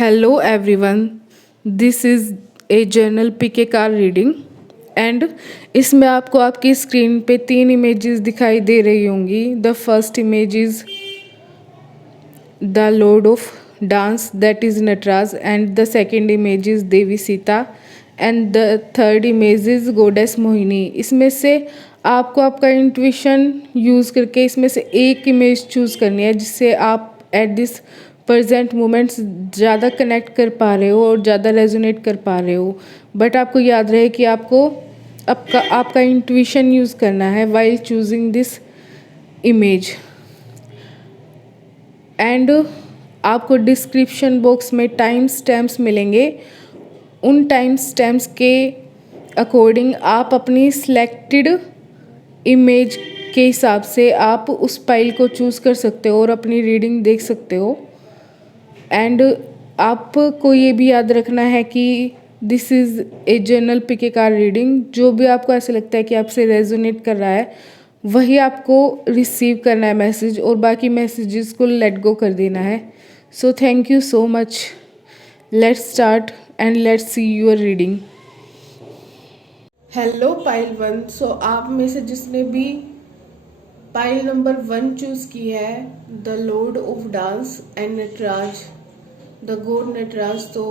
Hello everyone, this is a journal PK car reading and इसमें आपको आपकी screen पे 3 इमेजेस दिखाई दे रही होंगी। The first image is the lord of dance that is Nataraj and the second image is Devi Sita and the third image is goddess Mohini. इसमें से आपको आपका इंट्यूशन यूज़ करके इसमें से एक इमेज चूज़ करनी है जिससे आप एट दिस प्रेजेंट मोमेंट्स ज़्यादा कनेक्ट कर पा रहे हो और ज़्यादा रेजोनेट कर पा रहे हो। बट आपको याद रहे कि आपको आपका इंट्यूशन यूज़ करना है while choosing this image. And आपको डिस्क्रिप्शन बॉक्स में टाइम स्टैम्प्स मिलेंगे। उन टाइम स्टैम्प्स के अकॉर्डिंग आप अपनी सिलेक्टेड इमेज के हिसाब से आप उस फाइल को चूज़ कर सकते हो और अपनी रीडिंग देख सकते हो। एंड आपको ये भी याद रखना है कि this is a general pick a card reading. जो भी आपको ऐसा लगता है कि आपसे रेजोनेट कर रहा है वही आपको रिसीव करना है मैसेज, और बाकी मैसेजेस को लेट गो कर देना है। सो thank you so much. Let's start and let's see your reading. Hello pile 1। सो आप में से जिसने भी पाइल नंबर 1 चूज की है, the lord of dance and Nataraj, the god Nataraj, तो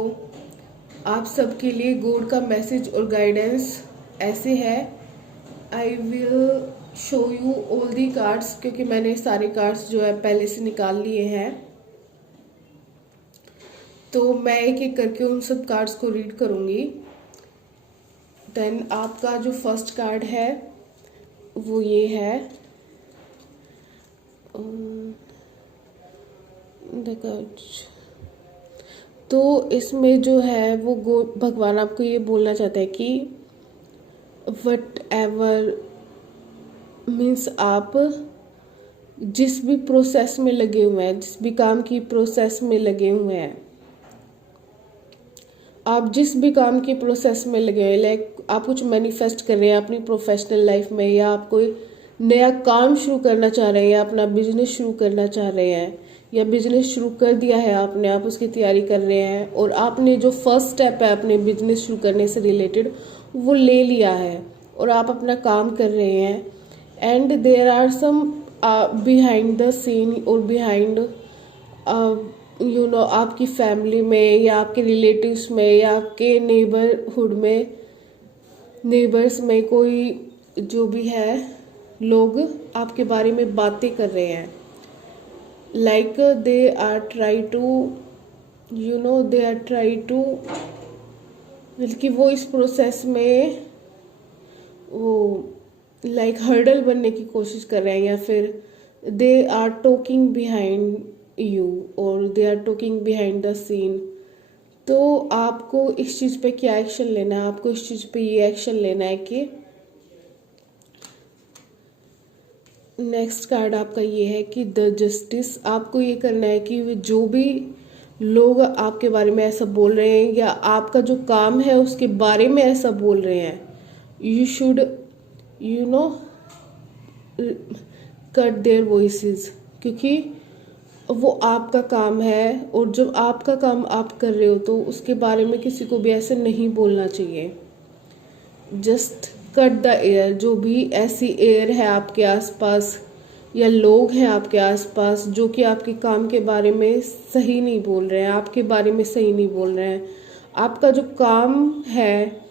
आप सबके लिए गॉड का मैसेज और गाइडेंस ऐसे है। I will show you all the cards, क्योंकि मैंने सारे कार्ड्स जो है पहले से निकाल लिए हैं, तो मैं एक एक करके उन सब कार्ड्स को रीड करूँगी। देन आपका जो फर्स्ट कार्ड है वो ये है द कार्ड्स। तो इसमें जो है वो भगवान आपको ये बोलना चाहता है कि वट एवर मीन्स आप जिस भी प्रोसेस में लगे हुए हैं, जिस भी काम की प्रोसेस में लगे हुए हैं, आप जिस भी काम की प्रोसेस में लगे हुए, लाइक आप कुछ मैनिफेस्ट कर रहे हैं अपनी प्रोफेशनल लाइफ में, या आप कोई नया काम शुरू करना चाह रहे हैं, या अपना बिजनेस शुरू करना चाह रहे हैं, या बिजनेस शुरू कर दिया है आपने, आप उसकी तैयारी कर रहे हैं, और आपने जो फर्स्ट स्टेप है अपने बिजनेस शुरू करने से रिलेटेड वो ले लिया है और आप अपना काम कर रहे हैं। And there are some behind the scene और बिहाइंड आपकी फैमिली में या आपके रिलेटिव्स में या आपके नेबरहुड में, नेबर्स में कोई जो भी है लोग आपके बारे में बातें कर रहे हैं। Like they are try to बल्कि वो इस प्रोसेस में वो लाइक हर्डल बनने की कोशिश कर रहे हैं, या फिर they are talking behind you और they are talking behind the scene. तो आपको इस चीज़ पे क्या एक्शन लेना है? आपको इस चीज़ पे ये एक्शन लेना है कि नेक्स्ट कार्ड आपका ये है कि द जस्टिस। आपको ये करना है कि जो भी लोग आपके बारे में ऐसा बोल रहे हैं या आपका जो काम है उसके बारे में ऐसा बोल रहे हैं, you should cut their voices, क्योंकि वो आपका काम है और जब आपका काम आप कर रहे हो तो उसके बारे में किसी को भी ऐसे नहीं बोलना चाहिए। Just cut the air. जो भी ऐसी एयर है आपके आसपास या लोग हैं आपके आसपास जो कि आपके काम के बारे में सही नहीं बोल रहे हैं, आपके बारे में सही नहीं बोल रहे हैं, आपका जो काम है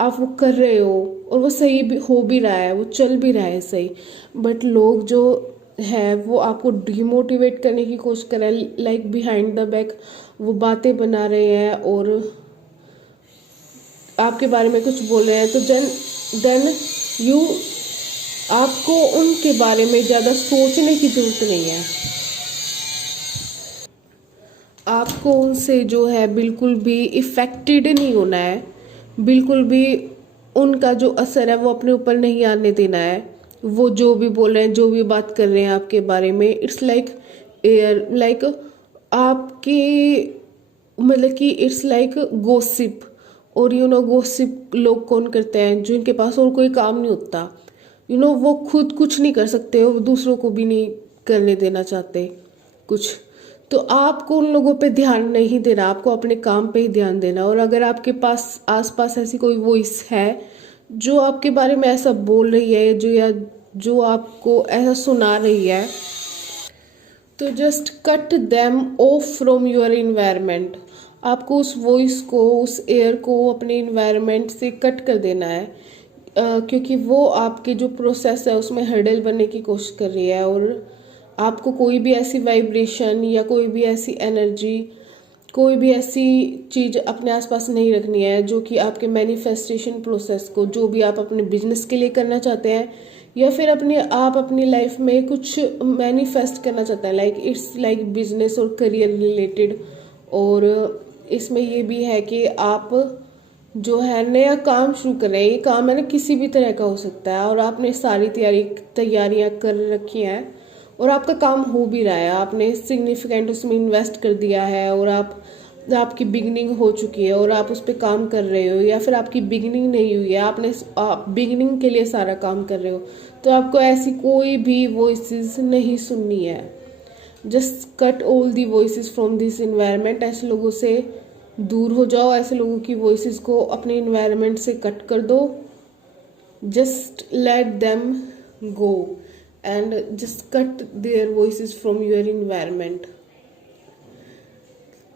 आप वो कर रहे हो और वो सही भी हो भी रहा है, वो चल भी रहा है सही, बट लोग जो है वो आपको डिमोटिवेट करने की कोशिश कर रहे हैं, लाइक बिहाइंड द बैक वो बातें बना रहे हैं और आपके बारे में कुछ बोल रहे हैं। तो देन यू आपको उनके बारे में ज़्यादा सोचने की ज़रूरत नहीं है। आपको उनसे जो है बिल्कुल भी इफ़ेक्टेड नहीं होना है, बिल्कुल भी उनका जो असर है वो अपने ऊपर नहीं आने देना है। वो जो भी बोल रहे हैं, जो भी बात कर रहे हैं आपके बारे में, इट्स लाइक एयर, लाइक आपके मतलब कि इट्स लाइक गॉसिप। और गॉसिप लोग कौन करते हैं? जिनके पास और कोई काम नहीं होता, वो खुद कुछ नहीं कर सकते, वो दूसरों को भी नहीं करने देना चाहते कुछ। तो आपको उन लोगों पे ध्यान नहीं देना, आपको अपने काम पे ही ध्यान देना। और अगर आपके पास आसपास ऐसी कोई वॉइस है जो आपके बारे में ऐसा बोल रही है जो आपको ऐसा सुना रही है, तो just cut them off from your environment. आपको उस वॉइस को, उस एयर को अपने इन्वायरमेंट से कट कर देना है, क्योंकि वो आपके जो प्रोसेस है उसमें हर्डल बनने की कोशिश कर रही है। और आपको कोई भी ऐसी वाइब्रेशन या कोई भी ऐसी एनर्जी, कोई भी ऐसी चीज़ अपने आसपास नहीं रखनी है जो कि आपके मैनिफेस्टेशन प्रोसेस को, जो भी आप अपने बिजनेस के लिए करना चाहते हैं या फिर आप अपनी लाइफ में कुछ मैनिफेस्ट करना चाहते हैं, लाइक इट्स लाइक बिजनेस और करियर रिलेटेड। और इसमें ये भी है कि आप जो है नया काम शुरू कर रहे हैं, ये काम है ना किसी भी तरह का हो सकता है, और आपने सारी तैयारियां कर रखी हैं और आपका काम हो भी रहा है, आपने सिग्निफिकेंट उसमें इन्वेस्ट कर दिया है और आपकी बिगनिंग हो चुकी है और आप उस पर काम कर रहे हो, या फिर आपकी बिगनिंग नहीं हुई है, आप बिगनिंग के लिए सारा काम कर रहे हो, तो आपको ऐसी कोई भी वॉइसेस नहीं सुननी है। Just cut all the voices from this environment. ऐसे लोगों से दूर हो जाओ, ऐसे लोगों की वॉइसेस को अपने इन्वायरमेंट से कट कर दो। Just let them go and just cut their voices from your environment.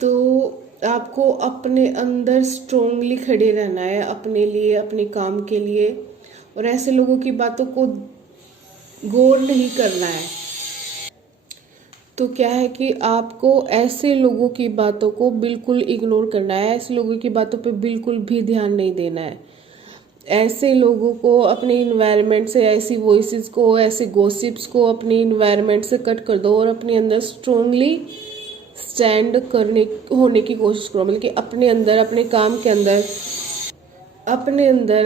तो आपको अपने अंदर स्ट्रोंगली खड़े रहना है अपने लिए, अपने काम के लिए, और ऐसे लोगों की बातों को गौर नहीं करना है। तो क्या है कि आपको ऐसे लोगों की बातों को बिल्कुल इग्नोर करना है, ऐसे लोगों की बातों पे बिल्कुल भी ध्यान नहीं देना है। ऐसे लोगों को अपने इन्वायरमेंट से, ऐसी वॉइसेस को, ऐसे गॉसिप्स को अपने इन्वायरमेंट से कट कर दो और अपने अंदर स्ट्रोंगली स्टैंड होने की कोशिश करो। मतलब कि अपने अंदर, अपने काम के अंदर,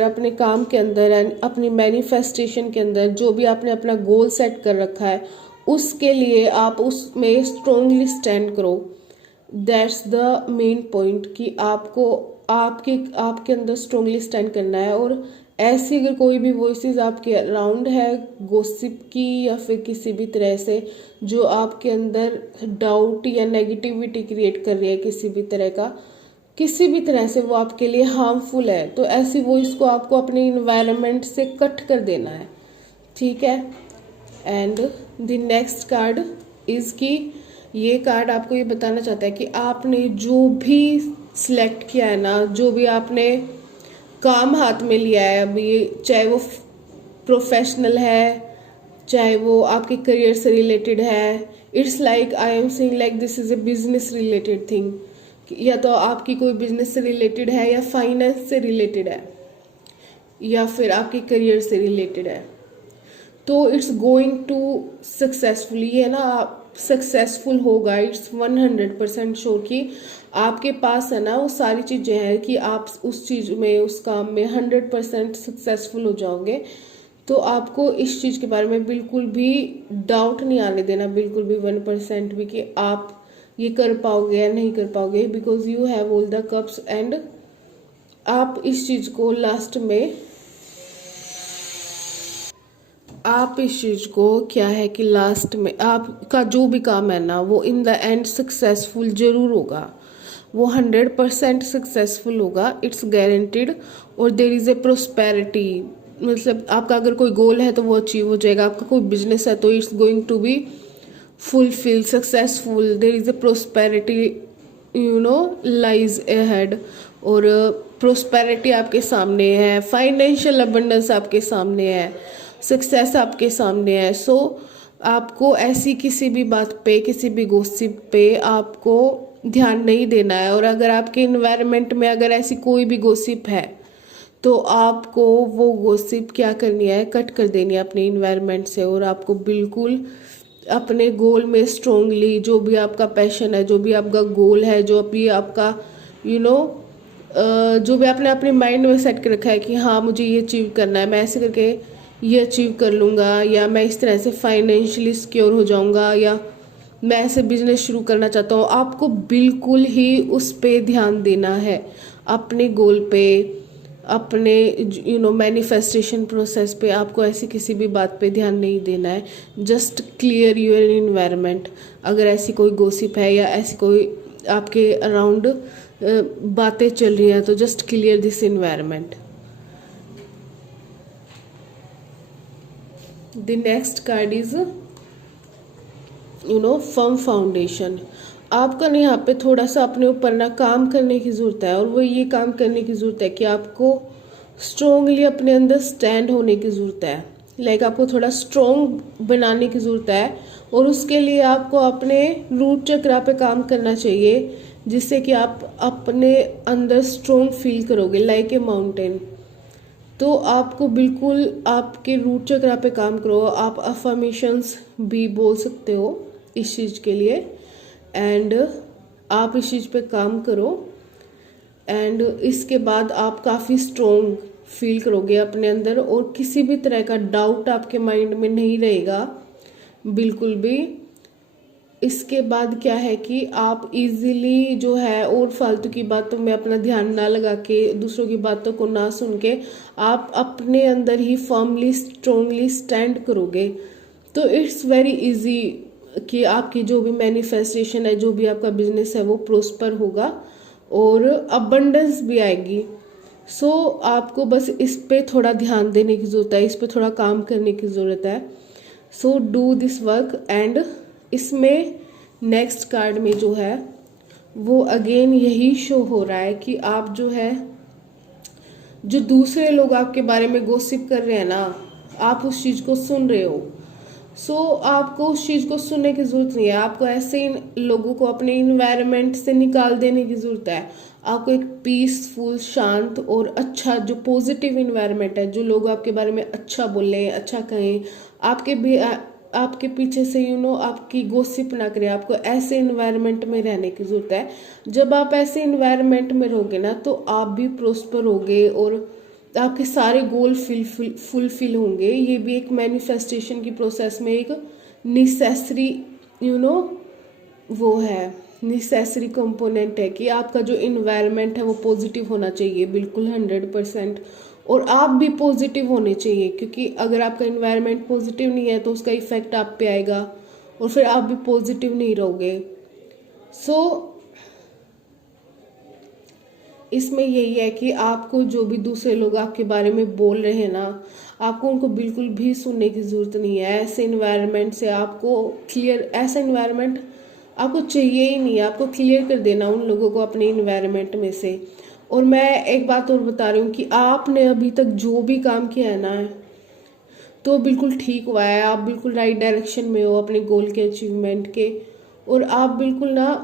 अपने काम के अंदर एंड अपनी मैनिफेस्टेशन के अंदर जो भी आपने अपना गोल सेट कर रखा है उसके लिए आप उसमें स्ट्रोंगली स्टैंड करो। दैट्स द मेन पॉइंट कि आपको आपके अंदर स्ट्रोंगली स्टैंड करना है। और ऐसी अगर कोई भी वॉइसेस आपके अराउंड है गॉसिप की या फिर किसी भी तरह से जो आपके अंदर डाउट या नेगेटिविटी क्रिएट कर रही है, किसी भी तरह से वो आपके लिए हार्मफुल है, तो ऐसी वॉइस को आपको अपने इन्वायरमेंट से कट कर देना है, ठीक है। And the next card is कि ये कार्ड आपको ये बताना चाहता है कि आपने जो भी सिलेक्ट किया है ना, जो भी आपने काम हाथ में लिया है अभी, चाहे वो प्रोफेशनल है, चाहे वो आपके करियर से रिलेटेड है, it's like I am saying like this is a business related thing. या तो आपकी कोई बिजनेस से रिलेटेड है या फाइनेंस से रिलेटेड है या फिर आपके करियर से रिलेटेड है, तो इट्स गोइंग टू सक्सेसफुली, है ना, सक्सेसफुल होगा। इट्स 100% श्योर कि आपके पास है ना वो सारी चीज़ें हैं कि आप उस चीज़ में, उस काम में 100% सक्सेसफुल हो जाओगे। तो आपको इस चीज़ के बारे में बिल्कुल भी डाउट नहीं आने देना, बिल्कुल भी 1% भी, कि आप ये कर पाओगे या नहीं कर पाओगे, because you have all the cups. And आप इस चीज़ को लास्ट में, आप इस चीज़ को क्या है कि लास्ट में आपका जो भी काम है ना वो इन द एंड सक्सेसफुल जरूर होगा, वो 100% सक्सेसफुल होगा, इट्स गारंटीड। और देर इज़ ए प्रोस्पेरिटी, मतलब आपका अगर कोई गोल है तो वो अचीव हो जाएगा, आपका कोई बिजनेस है तो it's going to be fulfil, successful, there is a prosperity, you know, lies ahead. और प्रोस्पेरिटी आपके सामने है, फाइनेंशियल अबंडेंस आपके सामने है, सक्सेस आपके सामने है। सो आपको ऐसी किसी भी बात पे, किसी भी गॉसिप पे आपको ध्यान नहीं देना है। और अगर आपके इन्वायरमेंट में अगर ऐसी कोई भी गॉसिप है तो आपको वो गॉसिप क्या करनी है, कट कर देनी है अपने इन्वायरमेंट से। और आपको बिल्कुल अपने गोल में स्ट्रोंगली, जो भी आपका पैशन है, जो भी आपका गोल है, जो भी आपका जो भी आपने अपने माइंड में सेट कर रखा है कि हाँ मुझे ये अचीव करना है, मैं ऐसे करके ये अचीव कर लूँगा, या मैं इस तरह से फाइनेंशियली सिक्योर हो जाऊँगा, या मैं ऐसे बिजनेस शुरू करना चाहता हूँ, आपको बिल्कुल ही उस पे ध्यान देना है, अपने गोल पे, अपने मैनिफेस्टेशन प्रोसेस पे आपको ऐसी किसी भी बात पे ध्यान नहीं देना है। Just clear your environment. अगर ऐसी कोई गॉसिप है या ऐसी कोई आपके अराउंड बातें चल रही हैं तो just clear this environment. The next card is firm foundation. आपका ना यहाँ पे थोड़ा सा अपने ऊपर ना काम करने की ज़रूरत है, और वो ये काम करने की ज़रूरत है कि आपको स्ट्रोंगली अपने अंदर स्टैंड होने की ज़रूरत है। लाइक आपको थोड़ा स्ट्रोंग बनाने की ज़रूरत है, और उसके लिए आपको अपने रूट चक्रा पे काम करना चाहिए, जिससे कि आप अपने अंदर स्ट्रोंग फील करोगे लाइक ए माउंटेन। तो आपको बिल्कुल आपके रूट चक्रा पे काम करो। आप अफर्मेशंस भी बोल सकते हो इस चीज़ के लिए, एंड आप इस चीज़ पे काम करो, एंड इसके बाद आप काफ़ी स्ट्रोंग फील करोगे अपने अंदर, और किसी भी तरह का डाउट आपके माइंड में नहीं रहेगा बिल्कुल भी। इसके बाद क्या है कि आप इजीली जो है और फालतू की बातों में अपना ध्यान ना लगा के, दूसरों की बातों को ना सुन के, आप अपने अंदर ही फर्मली स्ट्रोंगली स्टैंड करोगे। तो इट्स वेरी इजी कि आपकी जो भी मैनिफेस्टेशन है, जो भी आपका बिजनेस है, वो प्रोस्पर होगा और अबंडेंस भी आएगी। सो आपको बस इस पे थोड़ा ध्यान देने की ज़रूरत है, इस पे थोड़ा काम करने की ज़रूरत है। So do this work. And इसमें नेक्स्ट कार्ड में जो है वो अगेन यही शो हो रहा है कि आप जो है, जो दूसरे लोग आपके बारे में गॉसिप कर रहे हैं ना, आप उस चीज़ को सुन रहे हो। सो आपको उस चीज़ को सुनने की ज़रूरत नहीं है। आपको ऐसे इन लोगों को अपने इन्वायरमेंट से निकाल देने की ज़रूरत है। आपको एक पीसफुल, शांत और अच्छा जो पॉजिटिव इन्वायरमेंट है, जो लोग आपके बारे में अच्छा बोलें, अच्छा कहें, आपके पीछे से आपकी गॉसिप ना करें, आपको ऐसे इन्वायरमेंट में रहने की ज़रूरत है। जब आप ऐसे इन्वायरमेंट में रहोगे ना, तो आप भी प्रोस्पर होगे और आपके सारे गोल फुलफिल होंगे। ये भी एक मैनिफेस्टेशन की प्रोसेस में एक निसेसरी वो है, निसेसरी कंपोनेंट है कि आपका जो इन्वायरमेंट है वो पॉजिटिव होना चाहिए बिल्कुल 100%, और आप भी पॉजिटिव होने चाहिए, क्योंकि अगर आपका इन्वायरमेंट पॉजिटिव नहीं है तो उसका इफेक्ट आप पे आएगा और फिर आप भी पॉजिटिव नहीं रहोगे। सो इसमें यही है कि आपको जो भी दूसरे लोग आपके बारे में बोल रहे हैं ना, आपको उनको बिल्कुल भी सुनने की ज़रूरत नहीं है। ऐसे इन्वायरमेंट से आपको क्लियर, ऐसा इन्वायरमेंट आपको चाहिए ही नहीं है। आपको क्लियर कर देना उन लोगों को अपने इन्वायरमेंट में से। और मैं एक बात और बता रही हूँ कि आपने अभी तक जो भी काम किया है ना, तो बिल्कुल ठीक हुआ है। आप बिल्कुल राइट डायरेक्शन में हो अपने गोल के अचीवमेंट के, और आप बिल्कुल ना,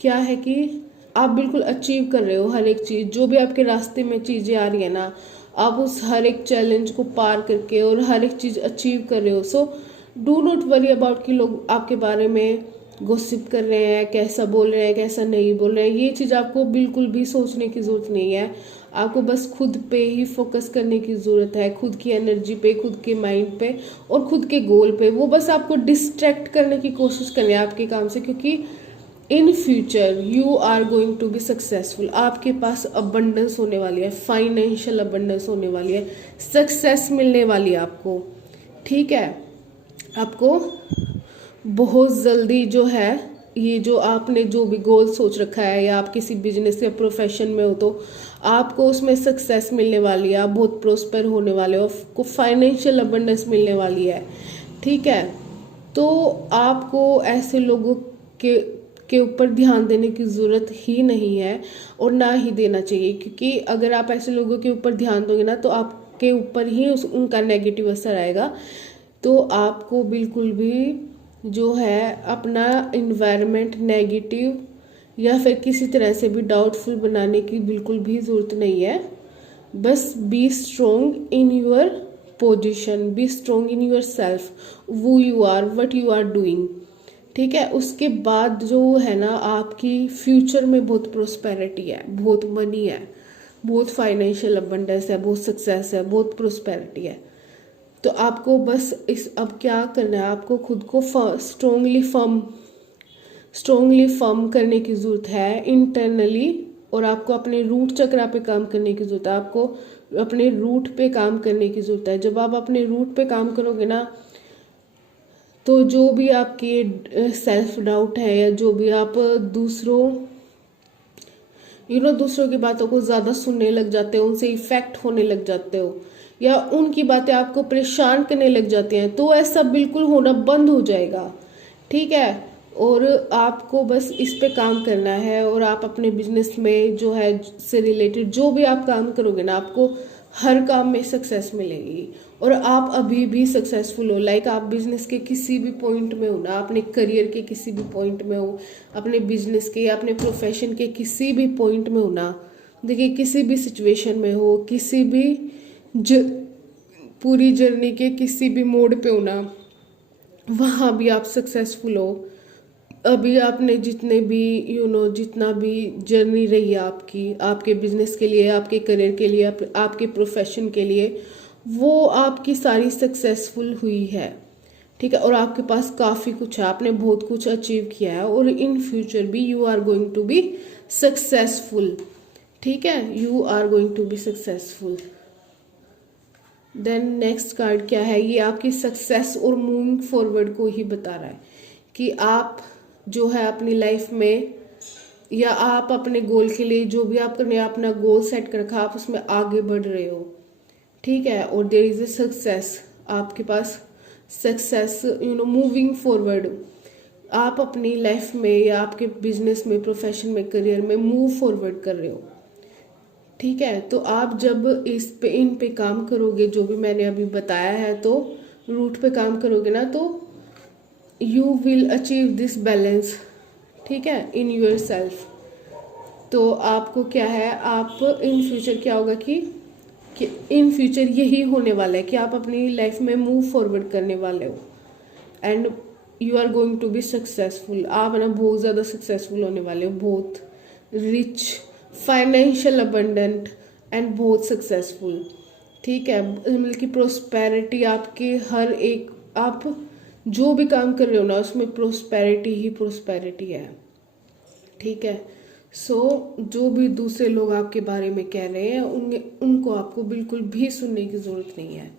क्या है कि आप बिल्कुल अचीव कर रहे हो हर एक चीज़। जो भी आपके रास्ते में चीज़ें आ रही है ना, आप उस हर एक चैलेंज को पार करके और हर एक चीज़ अचीव कर रहे हो। So do not worry about कि लोग आपके बारे में गॉसिप कर रहे हैं, कैसा बोल रहे हैं, कैसा नहीं बोल रहे हैं। ये चीज़ आपको बिल्कुल भी सोचने की ज़रूरत नहीं है। आपको बस खुद पे ही फोकस करने की ज़रूरत है, खुद की एनर्जी पे, खुद के माइंड पे और खुद के गोल पे। वो बस आपको डिस्ट्रैक्ट करने की कोशिश करनी है आपके काम से, क्योंकि in future you are going to be successful. आपके पास अबंडेंस होने वाली है, फाइनेंशियल अबंडेंस होने वाली है, सक्सेस मिलने वाली है आपको। ठीक है, आपको बहुत जल्दी जो है, ये जो आपने जो भी गोल सोच रखा है, या आप किसी बिजनेस या प्रोफेशन में हो, तो आपको उसमें सक्सेस मिलने वाली है। आप बहुत प्रोस्पर होने वाले हो, आपको फाइनेंशियल अबंडेंस मिलने वाली है। ठीक है, तो आपको ऐसे लोगों के ऊपर ध्यान देने की ज़रूरत ही नहीं है और ना ही देना चाहिए, क्योंकि अगर आप ऐसे लोगों के ऊपर ध्यान दोगे ना, तो आपके ऊपर ही उनका नेगेटिव असर आएगा। तो आपको बिल्कुल भी जो है अपना इन्वायरमेंट नेगेटिव या फिर किसी तरह से भी डाउटफुल बनाने की बिल्कुल भी ज़रूरत नहीं है। बस be strong in your position, be strong in your self, who you are, what you are doing. ठीक है, उसके बाद जो है ना, आपकी फ्यूचर में बहुत प्रोस्पेरिटी है, बहुत मनी है, बहुत फाइनेंशियल अबंडेंस है, बहुत सक्सेस है, बहुत प्रोस्पेरिटी है। तो आपको बस अब क्या करना है, आपको खुद को स्ट्रोंगली फर्म करने की ज़रूरत है इंटरनली, और आपको अपने रूट चक्रा पे काम करने की ज़रूरत है, आपको अपने रूट पे काम करने की ज़रूरत है। जब आप अपने रूट पे काम करोगे ना, तो जो भी आपके सेल्फ डाउट है या जो भी आप दूसरों की बातों को ज़्यादा सुनने लग जाते हो, उनसे इफेक्ट होने लग जाते हो, या उनकी बातें आपको परेशान करने लग जाती हैं, तो ऐसा बिल्कुल होना बंद हो जाएगा। ठीक है, और आपको बस इस पे काम करना है, और आप अपने बिजनेस में जो है से रिलेटेड जो भी आप काम करोगे ना, आपको हर काम में सक्सेस मिलेगी, और आप अभी भी सक्सेसफुल हो। लाइक आप बिजनेस के किसी भी पॉइंट में हो ना, अपने करियर के किसी भी पॉइंट में हो, अपने बिजनेस के या अपने प्रोफेशन के किसी भी पॉइंट में हो ना, देखिए किसी भी सिचुएशन में हो, किसी भी पूरी जर्नी के किसी भी मोड पे हो ना, वहाँ भी आप सक्सेसफुल हो। अभी आपने जितने भी जितना भी जर्नी रही है आपकी, आपके बिजनेस के लिए, आपके करियर के लिए, आपके प्रोफेशन के लिए, वो आपकी सारी सक्सेसफुल हुई है। ठीक है, और आपके पास काफ़ी कुछ है, आपने बहुत कुछ अचीव किया है, और इन फ्यूचर भी you are going to be successful. ठीक है, you are going to be successful. Then next card क्या है, ये आपकी सक्सेस और मूविंग फॉरवर्ड को ही बता रहा है कि आप जो है अपनी लाइफ में, या आप अपने गोल के लिए जो भी आपने अपना गोल सेट कर रखा, आप उसमें आगे बढ़ रहे हो। ठीक है, और देयर इज ए सक्सेस, आपके पास सक्सेस मूविंग फॉरवर्ड, आप अपनी लाइफ में या आपके बिजनेस में, प्रोफेशन में, करियर में मूव फॉरवर्ड कर रहे हो। ठीक है, तो आप जब इन पे काम करोगे, जो भी मैंने अभी बताया है, तो रूट पे काम करोगे ना, तो you will achieve this balance. ठीक है, इन योर सेल्फ। तो आपको क्या है, आप इन फ्यूचर क्या होगा कि इन फ्यूचर यही होने वाला है कि आप अपनी लाइफ में मूव फॉरवर्ड करने वाले हो, and you are going to be successful. आप ना बहुत ज़्यादा सक्सेसफुल होने वाले हो, बहुत रिच, फाइनेंशियल अबंडेंट, एंड बहुत सक्सेसफुल। ठीक है, मतलब कि प्रोस्पेरिटी आपके हर एक, आप जो भी काम कर रहे हो ना, उसमें प्रोस्पेरिटी ही प्रोस्पेरिटी है। ठीक है, जो भी दूसरे लोग आपके बारे में कह रहे हैं, उनको आपको बिल्कुल भी सुनने की जरूरत नहीं है।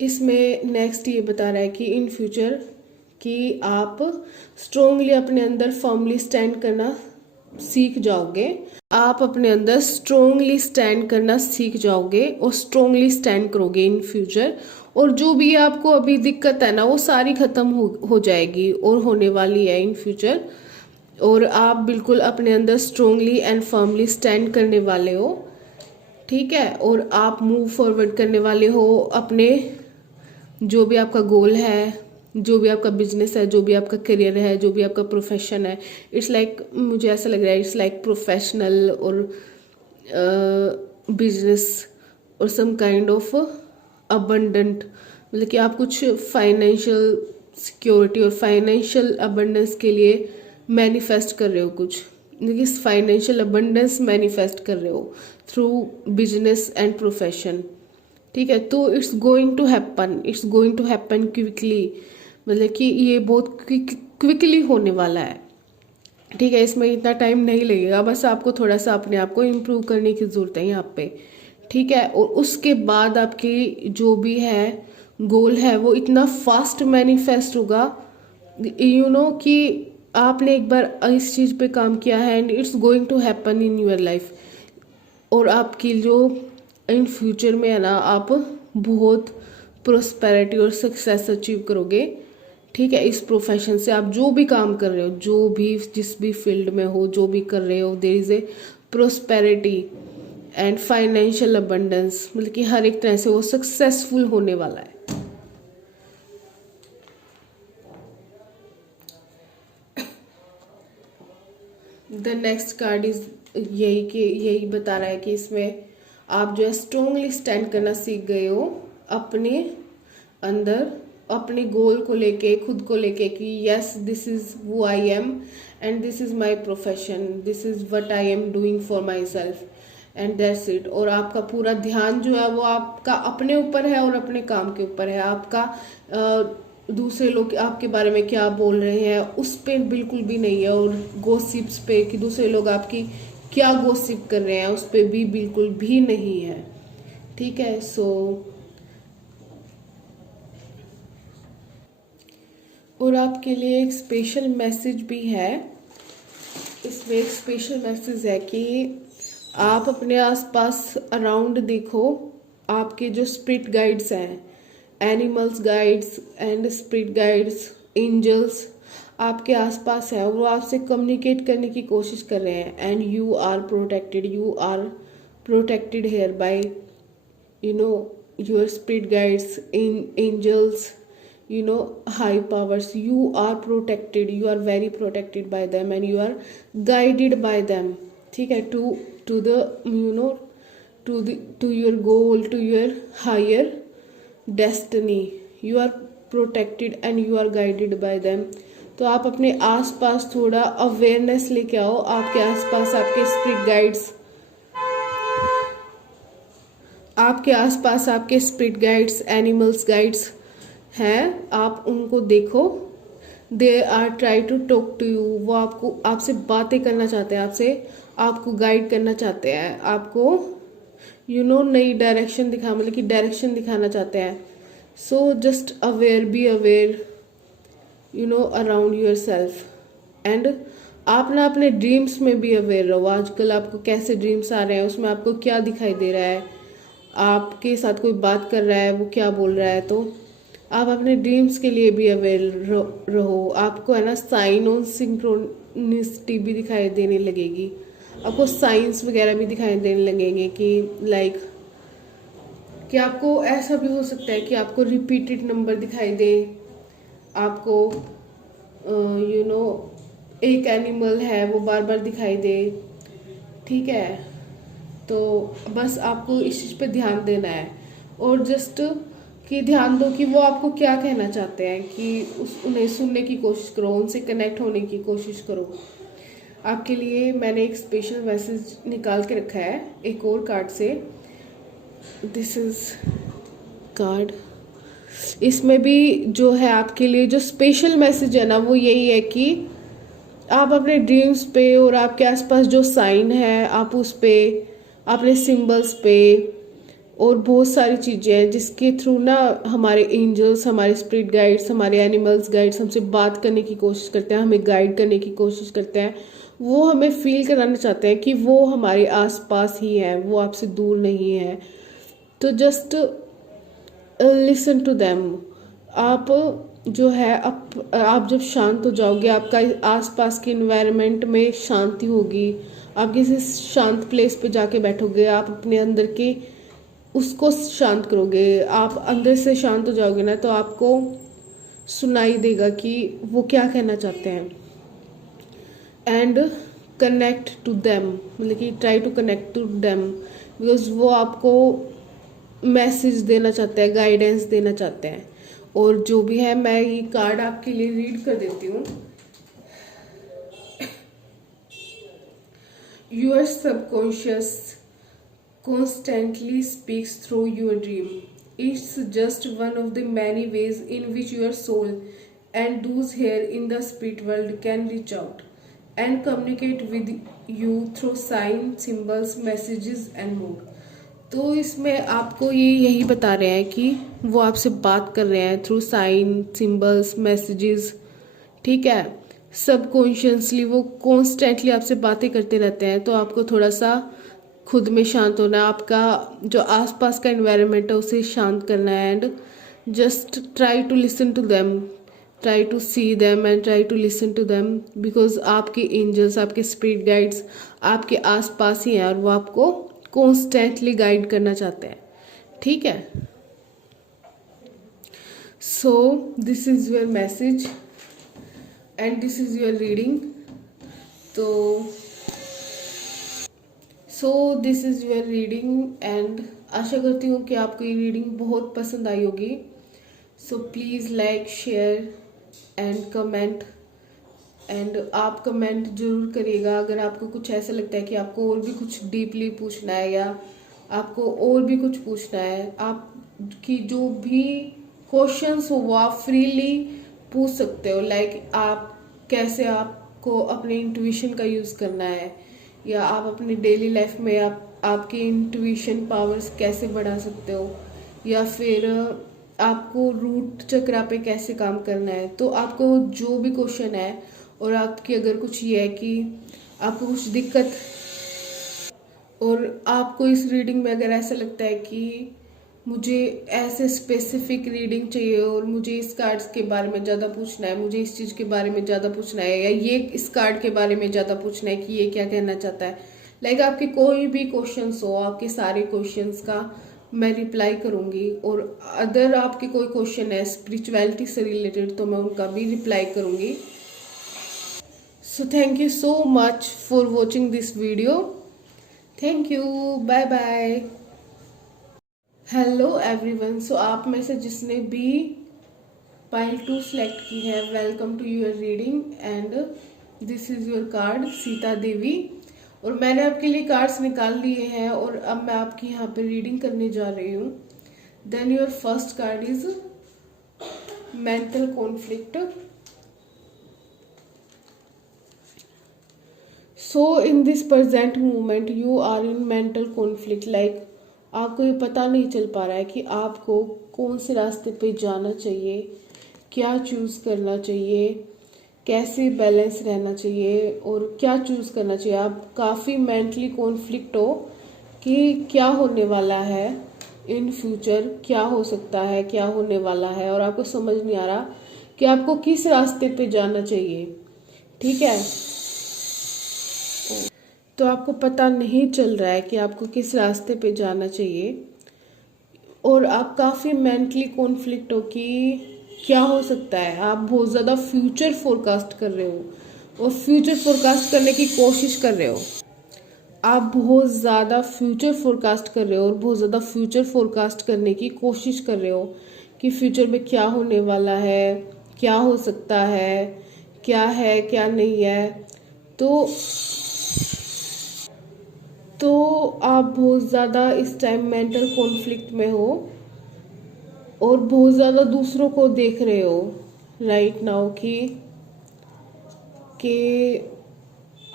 इसमें नेक्स्ट ये बता रहा है कि इन फ्यूचर कि आप स्ट्रोंगली अपने अंदर फर्मली स्टैंड करना सीख जाओगे। आप अपने अंदर स्ट्रोंगली स्टैंड करना सीख जाओगे और स्ट्रोंगली स्टैंड करोगे इन फ्यूचर, और जो भी आपको अभी दिक्कत है ना, वो सारी खत्म हो जाएगी और होने वाली है इन फ्यूचर, और आप बिल्कुल अपने अंदर स्ट्रोंगली एंड फर्मली स्टैंड करने वाले हो। ठीक है, और आप मूव फॉरवर्ड करने वाले हो अपने जो भी आपका गोल है, जो भी आपका बिजनेस है, जो भी आपका करियर है, जो भी आपका प्रोफेशन है। इट्स लाइक मुझे ऐसा लग रहा है इट्स लाइक प्रोफेशनल और बिजनेस और सम काइंड ऑफ अबंडेंट, मतलब कि आप कुछ फाइनेंशियल सिक्योरिटी और फाइनेंशियल अबंडेंस के लिए मैनिफेस्ट कर रहे हो, कुछ मतलब फाइनेंशियल अबंडेंस मैनिफेस्ट कर रहे हो थ्रू बिजनेस एंड प्रोफेशन। ठीक है, तो it's going to happen quickly, मतलब कि ये बहुत क्विकली होने वाला है। ठीक है, इसमें इतना टाइम नहीं लगेगा, बस आपको थोड़ा सा अपने आप को इम्प्रूव करने की ज़रूरत है यहाँ पे। ठीक है, और उसके बाद आपकी जो भी है गोल है, वो इतना फास्ट मैनिफेस्ट होगा कि आपने एक बार इस चीज़ पे काम किया है, and it's going to happen in your life. और आपकी जो इन फ्यूचर में है ना, आप बहुत प्रोस्पेरिटी और सक्सेस अचीव करोगे। ठीक है, इस प्रोफेशन से आप जो भी काम कर रहे हो, जो भी जिस भी फील्ड में हो, जो भी कर रहे हो, there is a prosperity and financial abundance, मतलब कि हर एक तरह से वो सक्सेसफुल होने वाला है। द नेक्स्ट कार्ड इज यही बता रहा है कि इसमें आप जो है स्ट्रोंगली स्टैंड करना सीख गए हो अपने अंदर, अपने गोल को लेके, खुद को लेके कि yes this is who I am and this is my profession, this is what I am doing for my self and that's it. और आपका पूरा ध्यान जो है वो आपका अपने ऊपर है और अपने काम के ऊपर है। आपका दूसरे लोग आपके बारे में क्या बोल रहे हैं उस पे बिल्कुल भी नहीं है, और गॉसिप्स पे कि दूसरे लोग आपकी क्या गॉसिप कर रहे हैं उस पे भी बिल्कुल भी नहीं है। ठीक है, सो और आपके लिए एक स्पेशल मैसेज भी है। इसमें एक स्पेशल मैसेज है कि आप अपने आसपास अराउंड देखो, आपके जो स्पिरिट गाइड्स हैं, animals guides and spirit guides, angels आपके आसपास है, वो आपसे कम्युनिकेट करने की कोशिश कर रहे हैं। And you are protected here by your spirit guides, in angels, high powers. You are protected, you are very protected by them, and you are guided by them, ठीक है, to the to your goal, to your higher destiny. You are protected and you are guided by them. तो आप अपने आसपास थोड़ा awareness लेके आओ। आपके आसपास आपके स्पिरिट गाइड्स, आपके आसपास आपके स्पिरिट गाइड्स, एनिमल्स गाइड्स हैं, आप उनको देखो। They are try to talk to you, वो आपसे बातें करना चाहते हैं, आपको गाइड करना चाहते हैं, आपको नई डायरेक्शन मतलब कि डायरेक्शन दिखाना चाहते हैं। So just aware, be aware around your self. And आप ना अपने ड्रीम्स में भी अवेयर रहो। आजकल आपको कैसे ड्रीम्स आ रहे हैं, उसमें आपको क्या दिखाई दे रहा है, आपके साथ कोई बात कर रहा है, वो क्या बोल रहा है, तो आप अपने ड्रीम्स के लिए भी अवेयर रहो। आपको है ना साइन ऑन सिंक्रोनिसिटी भी दिखाई देने लगेगी, आपको साइंस वगैरह भी दिखाई देने लगेंगे कि लाइक कि आपको ऐसा भी हो सकता है कि आपको रिपीटेड नंबर दिखाई दे, आपको एक एनिमल है वो बार बार दिखाई दे। ठीक है, तो बस आपको इस चीज़ पे ध्यान देना है, और जस्ट कि ध्यान दो कि वो आपको क्या कहना चाहते हैं, कि उन्हें सुनने की कोशिश करो, उनसे कनेक्ट होने की कोशिश करो। आपके लिए मैंने एक स्पेशल मैसेज निकाल के रखा है एक और कार्ड से। This is called. इसमें भी जो है आपके लिए जो स्पेशल मैसेज है ना, वो यही है कि आप अपने ड्रीम्स पे और आपके आसपास जो साइन है आप उस पे, अपने सिंबल्स पे, और बहुत सारी चीज़ें हैं जिसके थ्रू ना हमारे एंजल्स, हमारे स्पिरिट गाइड्स, हमारे एनिमल्स गाइड्स हमसे बात करने की कोशिश करते हैं, हमें गाइड करने की कोशिश करते हैं। वो हमें फील कराना चाहते हैं कि वो हमारे आसपास ही है, वो आपसे दूर नहीं है। तो जस्ट लिसन टू देम। आप जो है आप जब शांत हो जाओगे, आपका आसपास के इन्वायरमेंट में शांति होगी, आप किसी शांत प्लेस पे जाके बैठोगे, आप अपने अंदर के उसको शांत करोगे, आप अंदर से शांत हो जाओगे ना, तो आपको सुनाई देगा कि वो क्या कहना चाहते हैं। एंड कनेक्ट टू देम, मतलब कि try to connect to them, because वो आपको मैसेज देना चाहते हैं, गाइडेंस देना चाहते हैं। और जो भी है, मैं ये कार्ड आपके लिए रीड कर देती हूँ। Your subconscious constantly speaks through your dream. It's just one of the many ways in which your soul and those here in the spirit world can reach out and communicate with you through signs, symbols, messages and more. तो इसमें आपको ये यही बता रहे हैं कि वो आपसे बात कर रहे हैं थ्रू साइन, सिंबल्स, मैसेजेस। ठीक है, सबकॉन्शियसली वो कॉन्स्टेंटली आपसे बातें करते रहते हैं। तो आपको थोड़ा सा खुद में शांत होना, आपका जो आसपास का एनवायरनमेंट है उसे शांत करना है। And just try to listen to them, try to see them and try to listen to them, because आपके एंजल्स, आपके स्पिरिट गाइड्स आपके आसपास ही हैं और वो आपको कॉन्स्टेंटली गाइड करना चाहते हैं। ठीक है, so this is your message and this is your reading. So this is your reading and आशा करती हूँ कि आपको ये रीडिंग बहुत पसंद आई होगी। So please like, share and comment. And आप कमेंट जरूर करिएगा अगर आपको कुछ ऐसा लगता है कि आपको और भी कुछ डीपली पूछना है या आपको और भी कुछ पूछना है। आपकी जो भी क्वेश्चंस हो वो आप फ्रीली पूछ सकते हो। लाइक आप कैसे आपको अपने इंट्यूशन का यूज़ करना है, या आप अपनी डेली लाइफ में आप आपकी इंट्यूशन पावर्स कैसे बढ़ा सकते हो, या फिर आपको रूट चक्रा पे कैसे काम करना है। तो आपको जो भी क्वेश्चन है, और आपकी अगर कुछ ये है कि आपको कुछ दिक्कत, और आपको इस रीडिंग में अगर ऐसा लगता है कि मुझे ऐसे स्पेसिफिक रीडिंग चाहिए और मुझे इस कार्ड्स के बारे में ज़्यादा पूछना है, मुझे इस चीज़ के बारे में ज़्यादा पूछना है, या ये इस कार्ड के बारे में ज़्यादा पूछना है कि ये क्या कहना चाहता है, लाइक आपके कोई भी क्वेश्चंस हो, आपके सारे क्वेश्चंस का मैं रिप्लाई करूंगी। और अदर आपके कोई क्वेश्चन है स्पिरिचुअलिटी से रिलेटेड तो मैं उनका भी रिप्लाई करूंगी। So thank you so much for watching this video. Thank you, bye bye. Hello everyone. So आप में से जिसने भी पाइल 2 सेलेक्ट की है, welcome to your reading and this is your card Sita Devi. और मैंने आपके लिए कार्ड्स निकाल लिए हैं और अब मैं आपकी यहाँ पे रीडिंग करने जा रही हूँ। Then your first card is mental conflict. So in this present moment you are in mental conflict. Like आपको ये पता नहीं चल पा रहा है कि आपको कौन से रास्ते पे जाना चाहिए, क्या चूज करना चाहिए, कैसे बैलेंस रहना चाहिए और क्या चूज करना चाहिए। आप काफ़ी मेंटली कॉन्फ्लिक्ट हो कि क्या होने वाला है इन फ्यूचर, क्या हो सकता है, क्या होने वाला है, और आपको समझ नहीं आ रहा कि आपको किस रास्ते पे जाना चाहिए। ठीक है, तो आपको पता नहीं चल रहा है कि आपको किस रास्ते पे जाना चाहिए और आप काफ़ी मेंटली कॉन्फ्लिक्ट हो कि क्या हो सकता है। आप बहुत ज़्यादा फ्यूचर फोरकास्ट कर रहे हो और फ्यूचर फोरकास्ट करने की कोशिश कर रहे हो। आप बहुत ज़्यादा फ्यूचर फोरकास्ट कर रहे हो और बहुत ज़्यादा फ्यूचर फोरकास्ट करने की कोशिश कर रहे हो कि फ्यूचर में क्या होने वाला है, क्या हो सकता है क्या नहीं है। तो आप बहुत ज़्यादा इस टाइम मेंटल कॉन्फ्लिक्ट में हो और बहुत ज़्यादा दूसरों को देख रहे हो राइट नाउ कि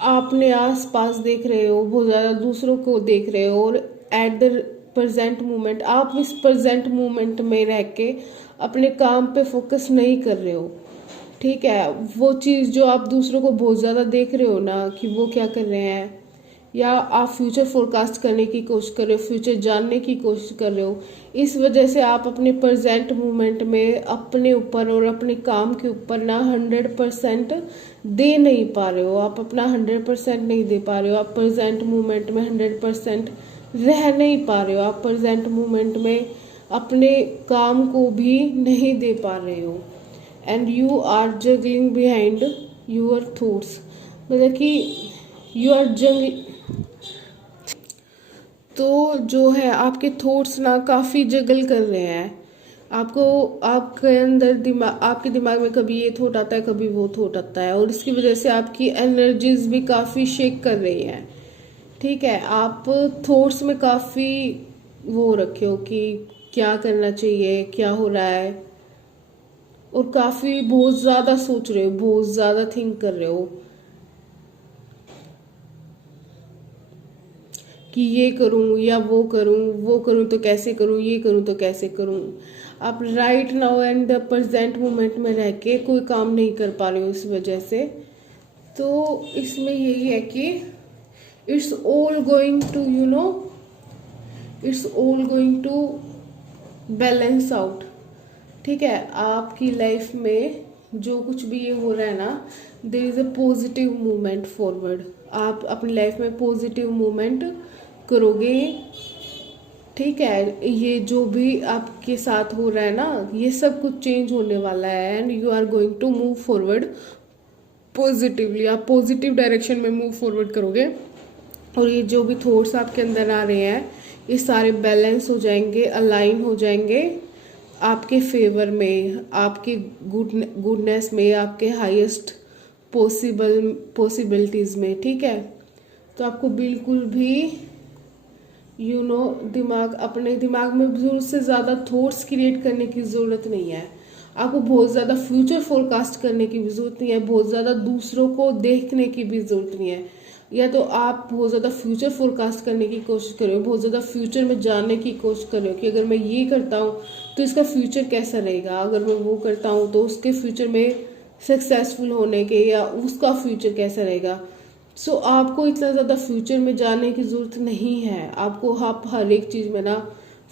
आपने आस पास देख रहे हो, बहुत ज़्यादा दूसरों को देख रहे हो और एट द प्रेजेंट मोमेंट आप इस प्रेजेंट मोमेंट में रह के अपने काम पे फोकस नहीं कर रहे हो। ठीक है, वो चीज़ जो आप दूसरों को बहुत ज़्यादा देख रहे हो ना कि वो क्या कर रहे हैं, या आप फ्यूचर फोरकास्ट करने की कोशिश कर रहे हो, फ्यूचर जानने की कोशिश कर रहे हो, इस वजह से आप अपने प्रेजेंट मोमेंट में अपने ऊपर और अपने काम के ऊपर ना 100% दे नहीं पा रहे हो। आप अपना 100% नहीं दे पा रहे हो। आप प्रेजेंट मोमेंट में 100% रह नहीं पा रहे हो। आप प्रेजेंट मोमेंट में अपने काम को भी नहीं दे पा रहे हो and you are juggling behind your thoughts. मतलब कि यू आर जंग, तो जो है आपके थॉट्स ना काफ़ी जगल कर रहे हैं। आपको आपके अंदर आपके दिमाग में कभी ये थॉट आता है, कभी वो थॉट आता है, और इसकी वजह से आपकी एनर्जीज भी काफ़ी शेक कर रही हैं। ठीक है, आप थॉट्स में काफ़ी वो रखे हो कि क्या करना चाहिए, क्या हो रहा है, और काफ़ी बहुत ज़्यादा सोच रहे हो, बहुत ज़्यादा थिंक कर रहे हो कि ये करूं या वो करूं तो कैसे करूं, ये करूं तो कैसे करूं। आप right now and the present moment में रह के कोई काम नहीं कर पा रहे हो इस वजह से। तो इसमें यही है कि it's all going to it's all going to balance out. ठीक है, आपकी लाइफ में जो कुछ भी ये हो रहा है ना, there is a positive movement forward. आप अपनी लाइफ में पॉजिटिव मूवमेंट करोगे। ठीक है, ये जो भी आपके साथ हो रहा है ना, ये सब कुछ चेंज होने वाला है and you are going to move forward positively. आप पॉजिटिव डायरेक्शन में मूव फॉरवर्ड करोगे और ये जो भी थॉट्स आपके अंदर आ रहे हैं ये सारे बैलेंस हो जाएंगे, अलाइन हो जाएंगे आपके फेवर में, आपके गुडनेस में, आपके हाईएस्ट पॉसिबिलिटीज़ में। ठीक है, तो आपको बिल्कुल भी अपने दिमाग में जरूरत से ज़्यादा थॉट्स क्रिएट करने की ज़रूरत नहीं है। आपको बहुत ज़्यादा फ्यूचर फोरकास्ट करने की भी ज़रूरत नहीं है, बहुत ज़्यादा दूसरों को देखने की भी ज़रूरत नहीं है। या तो आप बहुत ज़्यादा फ्यूचर फोरकास्ट करने की कोशिश कर रहे हो, बहुत ज़्यादा फ्यूचर में जानने की कोशिश कर रहे हो कि अगर मैं ये करता हूँ तो इसका फ्यूचर कैसा रहेगा, अगर मैं वो करता हूँ तो उसके फ्यूचर में सक्सेसफुल होने के या उसका फ्यूचर कैसा रहेगा। सो आपको इतना ज़्यादा फ्यूचर में जाने की ज़रूरत नहीं है। आप हर एक चीज़ में ना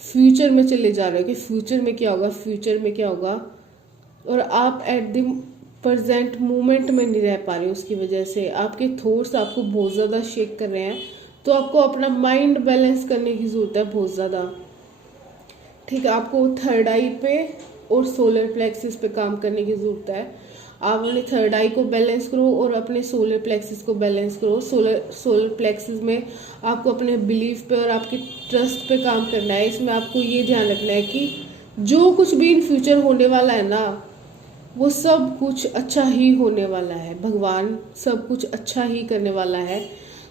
फ्यूचर में चले जा रहे हो कि फ्यूचर में क्या होगा, फ्यूचर में क्या होगा, और आप एट द प्रेजेंट मोमेंट में नहीं रह पा रहे हो। उसकी वजह से आपके थॉट्स आपको बहुत ज़्यादा शेक कर रहे हैं। तो आपको अपना माइंड बैलेंस करने की ज़रूरत है बहुत ज़्यादा। ठीक है, आपको थर्ड आई पे और सोलर प्लेक्सिस पे काम करने की ज़रूरत है। आप अपने थर्ड आई को बैलेंस करो और अपने सोलर प्लेक्सिस को बैलेंस करो। सोलर प्लेक्सिस में आपको अपने बिलीफ पे और आपके ट्रस्ट पे काम करना है। इसमें आपको ये ध्यान रखना है कि जो कुछ भी इन फ्यूचर होने वाला है ना, वो सब कुछ अच्छा ही होने वाला है। भगवान सब कुछ अच्छा ही करने वाला है।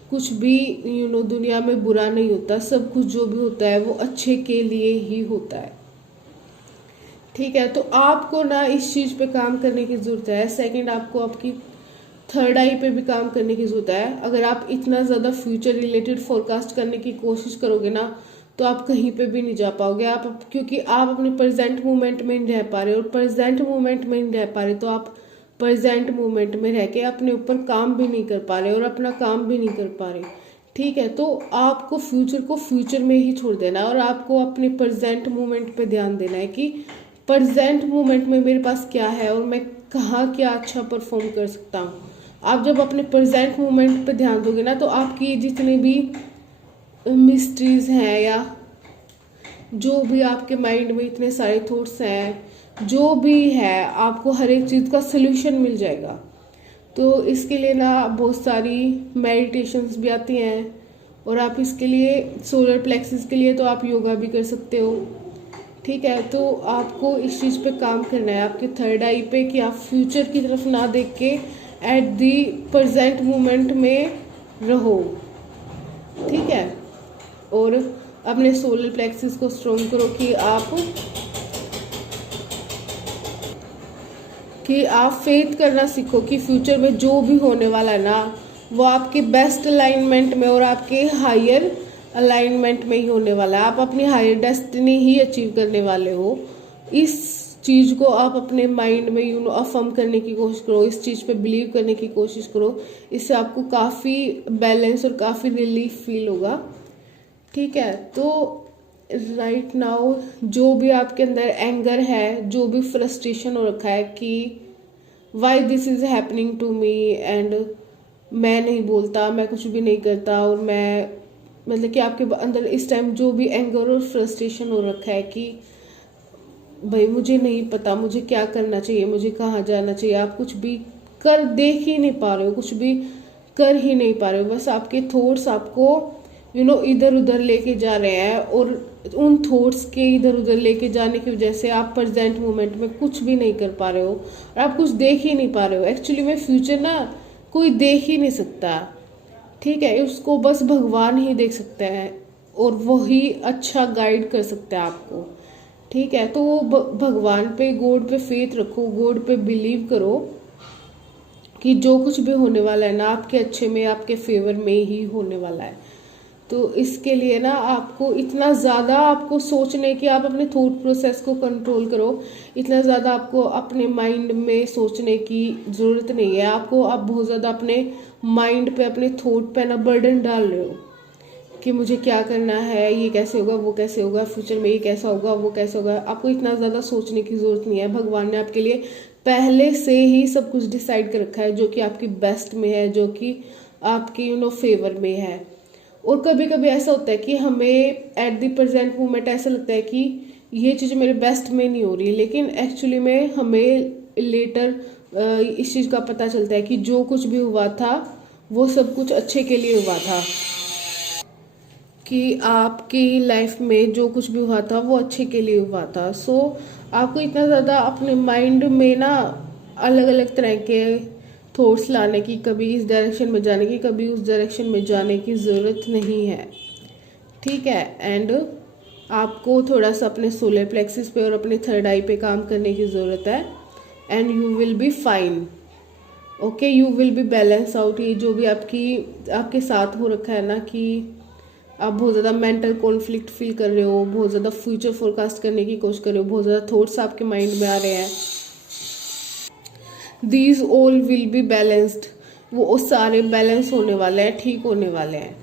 कुछ भी दुनिया में बुरा नहीं होता, सब कुछ जो भी होता है वो अच्छे के लिए ही होता है। ठीक है, तो आपको ना इस चीज़ पे काम करने की ज़रूरत है। सेकंड, आपको आपकी थर्ड आई पे भी काम करने की ज़रूरत है। अगर आप इतना ज़्यादा फ्यूचर रिलेटेड फोरकास्ट करने की कोशिश करोगे ना तो आप कहीं पे भी नहीं जा पाओगे। क्योंकि आप अपने प्रेजेंट मोमेंट में नहीं रह पा रहे, और प्रेजेंट मोमेंट में नहीं रह पा रहे तो आप प्रेजेंट मोमेंट में रह के अपने ऊपर काम भी नहीं कर पा रहे और अपना काम भी नहीं कर पा रहे। ठीक है, तो आपको फ्यूचर को फ्यूचर में ही छोड़ देना है और आपको अपने प्रेजेंट मोमेंट पे ध्यान देना है कि प्रेजेंट मोमेंट में मेरे पास क्या है और मैं कहाँ क्या अच्छा परफॉर्म कर सकता हूँ। आप जब अपने प्रेजेंट मोमेंट पे ध्यान दोगे ना तो आपकी जितने भी मिस्ट्रीज हैं या जो भी आपके माइंड में इतने सारे थॉट्स हैं, जो भी है, आपको हर एक चीज़ का सलूशन मिल जाएगा। तो इसके लिए ना बहुत सारी मेडिटेशंस भी आती हैं, और आप इसके लिए सोलर प्लेक्सिस के लिए तो आप योगा भी कर सकते हो। ठीक है, तो आपको इस चीज़ पे काम करना है, आपके थर्ड आई पे, कि आप फ्यूचर की तरफ ना देख के एट दी प्रेजेंट मोमेंट में रहो। ठीक है, और अपने सोलर प्लेक्सिस को स्ट्रॉन्ग करो कि आप फेथ करना सीखो कि फ्यूचर में जो भी होने वाला है ना वो आपके बेस्ट अलाइनमेंट में और आपके हायर अलाइनमेंट में ही होने वाला है। आप अपनी हायर डेस्टिनी ही अचीव करने वाले हो। इस चीज़ को आप अपने माइंड में अफर्म करने की कोशिश करो, इस चीज़ पे बिलीव करने की कोशिश करो। इससे आपको काफ़ी बैलेंस और काफ़ी रिलीफ फील होगा। ठीक है, तो राइट नाउ जो भी आपके अंदर एंगर है, जो भी फ्रस्ट्रेशन हो रखा है कि why this is happening to me, and मैं नहीं बोलता, मैं कुछ भी नहीं करता, और मैं मतलब कि आपके अंदर इस टाइम जो भी एंगर और फ्रस्ट्रेशन हो रखा है कि भाई मुझे नहीं पता मुझे क्या करना चाहिए, मुझे कहाँ जाना चाहिए, आप कुछ भी देख ही नहीं पा रहे हो, कुछ भी कर ही नहीं पा रहे हो, बस आपके थॉट्स आपको इधर उधर लेके जा रहे हैं, और उन थॉट्स के इधर उधर लेके जाने की वजह से आप प्रेजेंट मोमेंट में कुछ भी नहीं कर पा रहे हो और आप कुछ देख ही नहीं पा रहे हो। एक्चुअली में फ्यूचर ना कोई देख ही नहीं सकता। ठीक है, उसको बस भगवान ही देख सकते हैं और वही अच्छा गाइड कर सकता है आपको। ठीक है, तो वो भगवान पे, गॉड पे फेथ रखो, गॉड पे बिलीव करो कि जो कुछ भी होने वाला है ना आपके अच्छे में, आपके फेवर में ही होने वाला है। तो इसके लिए ना आपको इतना ज़्यादा आपको सोचने की, आप अपने थॉट प्रोसेस को कंट्रोल करो, इतना ज़्यादा आपको अपने माइंड में सोचने की ज़रूरत नहीं है। आप बहुत ज़्यादा अपने माइंड पे, अपने थॉट पे ना बर्डन डाल रहे हो कि मुझे क्या करना है, ये कैसे होगा, वो कैसे होगा, फ्यूचर में ये कैसा होगा, वो कैसा होगा। आपको इतना ज़्यादा सोचने की ज़रूरत नहीं है। भगवान ने आपके लिए पहले से ही सब कुछ डिसाइड कर रखा है जो कि आपकी बेस्ट में है, जो कि आपकी फेवर में है। और कभी कभी ऐसा होता है कि हमें एट द प्रेजेंट मोमेंट ऐसा लगता है कि ये चीज़ मेरे बेस्ट में नहीं हो रही है, लेकिन एक्चुअली में हमें लेटर इस चीज़ का पता चलता है कि जो कुछ भी हुआ था वो सब कुछ अच्छे के लिए हुआ था, कि आपकी लाइफ में जो कुछ भी हुआ था वो अच्छे के लिए हुआ था। सो आपको इतना ज़्यादा अपने माइंड में ना अलग अलग तरह के थॉट्स लाने की, कभी इस डायरेक्शन में जाने की, कभी उस डायरेक्शन में जाने की ज़रूरत नहीं है। ठीक है। एंड आपको थोड़ा सा अपने सोलर प्लेक्सिस पे और अपने थर्ड आई पे काम करने की ज़रूरत है। And you will be fine. Okay, you will be balance out. ये जो भी आपके साथ हो रखा है ना कि आप बहुत ज़्यादा मेंटल कॉन्फ्लिक्ट फील कर रहे हो, बहुत ज़्यादा फ्यूचर फोरकास्ट करने की कोशिश कर रहे हो, बहुत ज़्यादा थॉट्स आपके माइंड में आ रहे हैं, these all will be balanced. वो सारे बैलेंस होने वाले हैं, ठीक होने वाले हैं।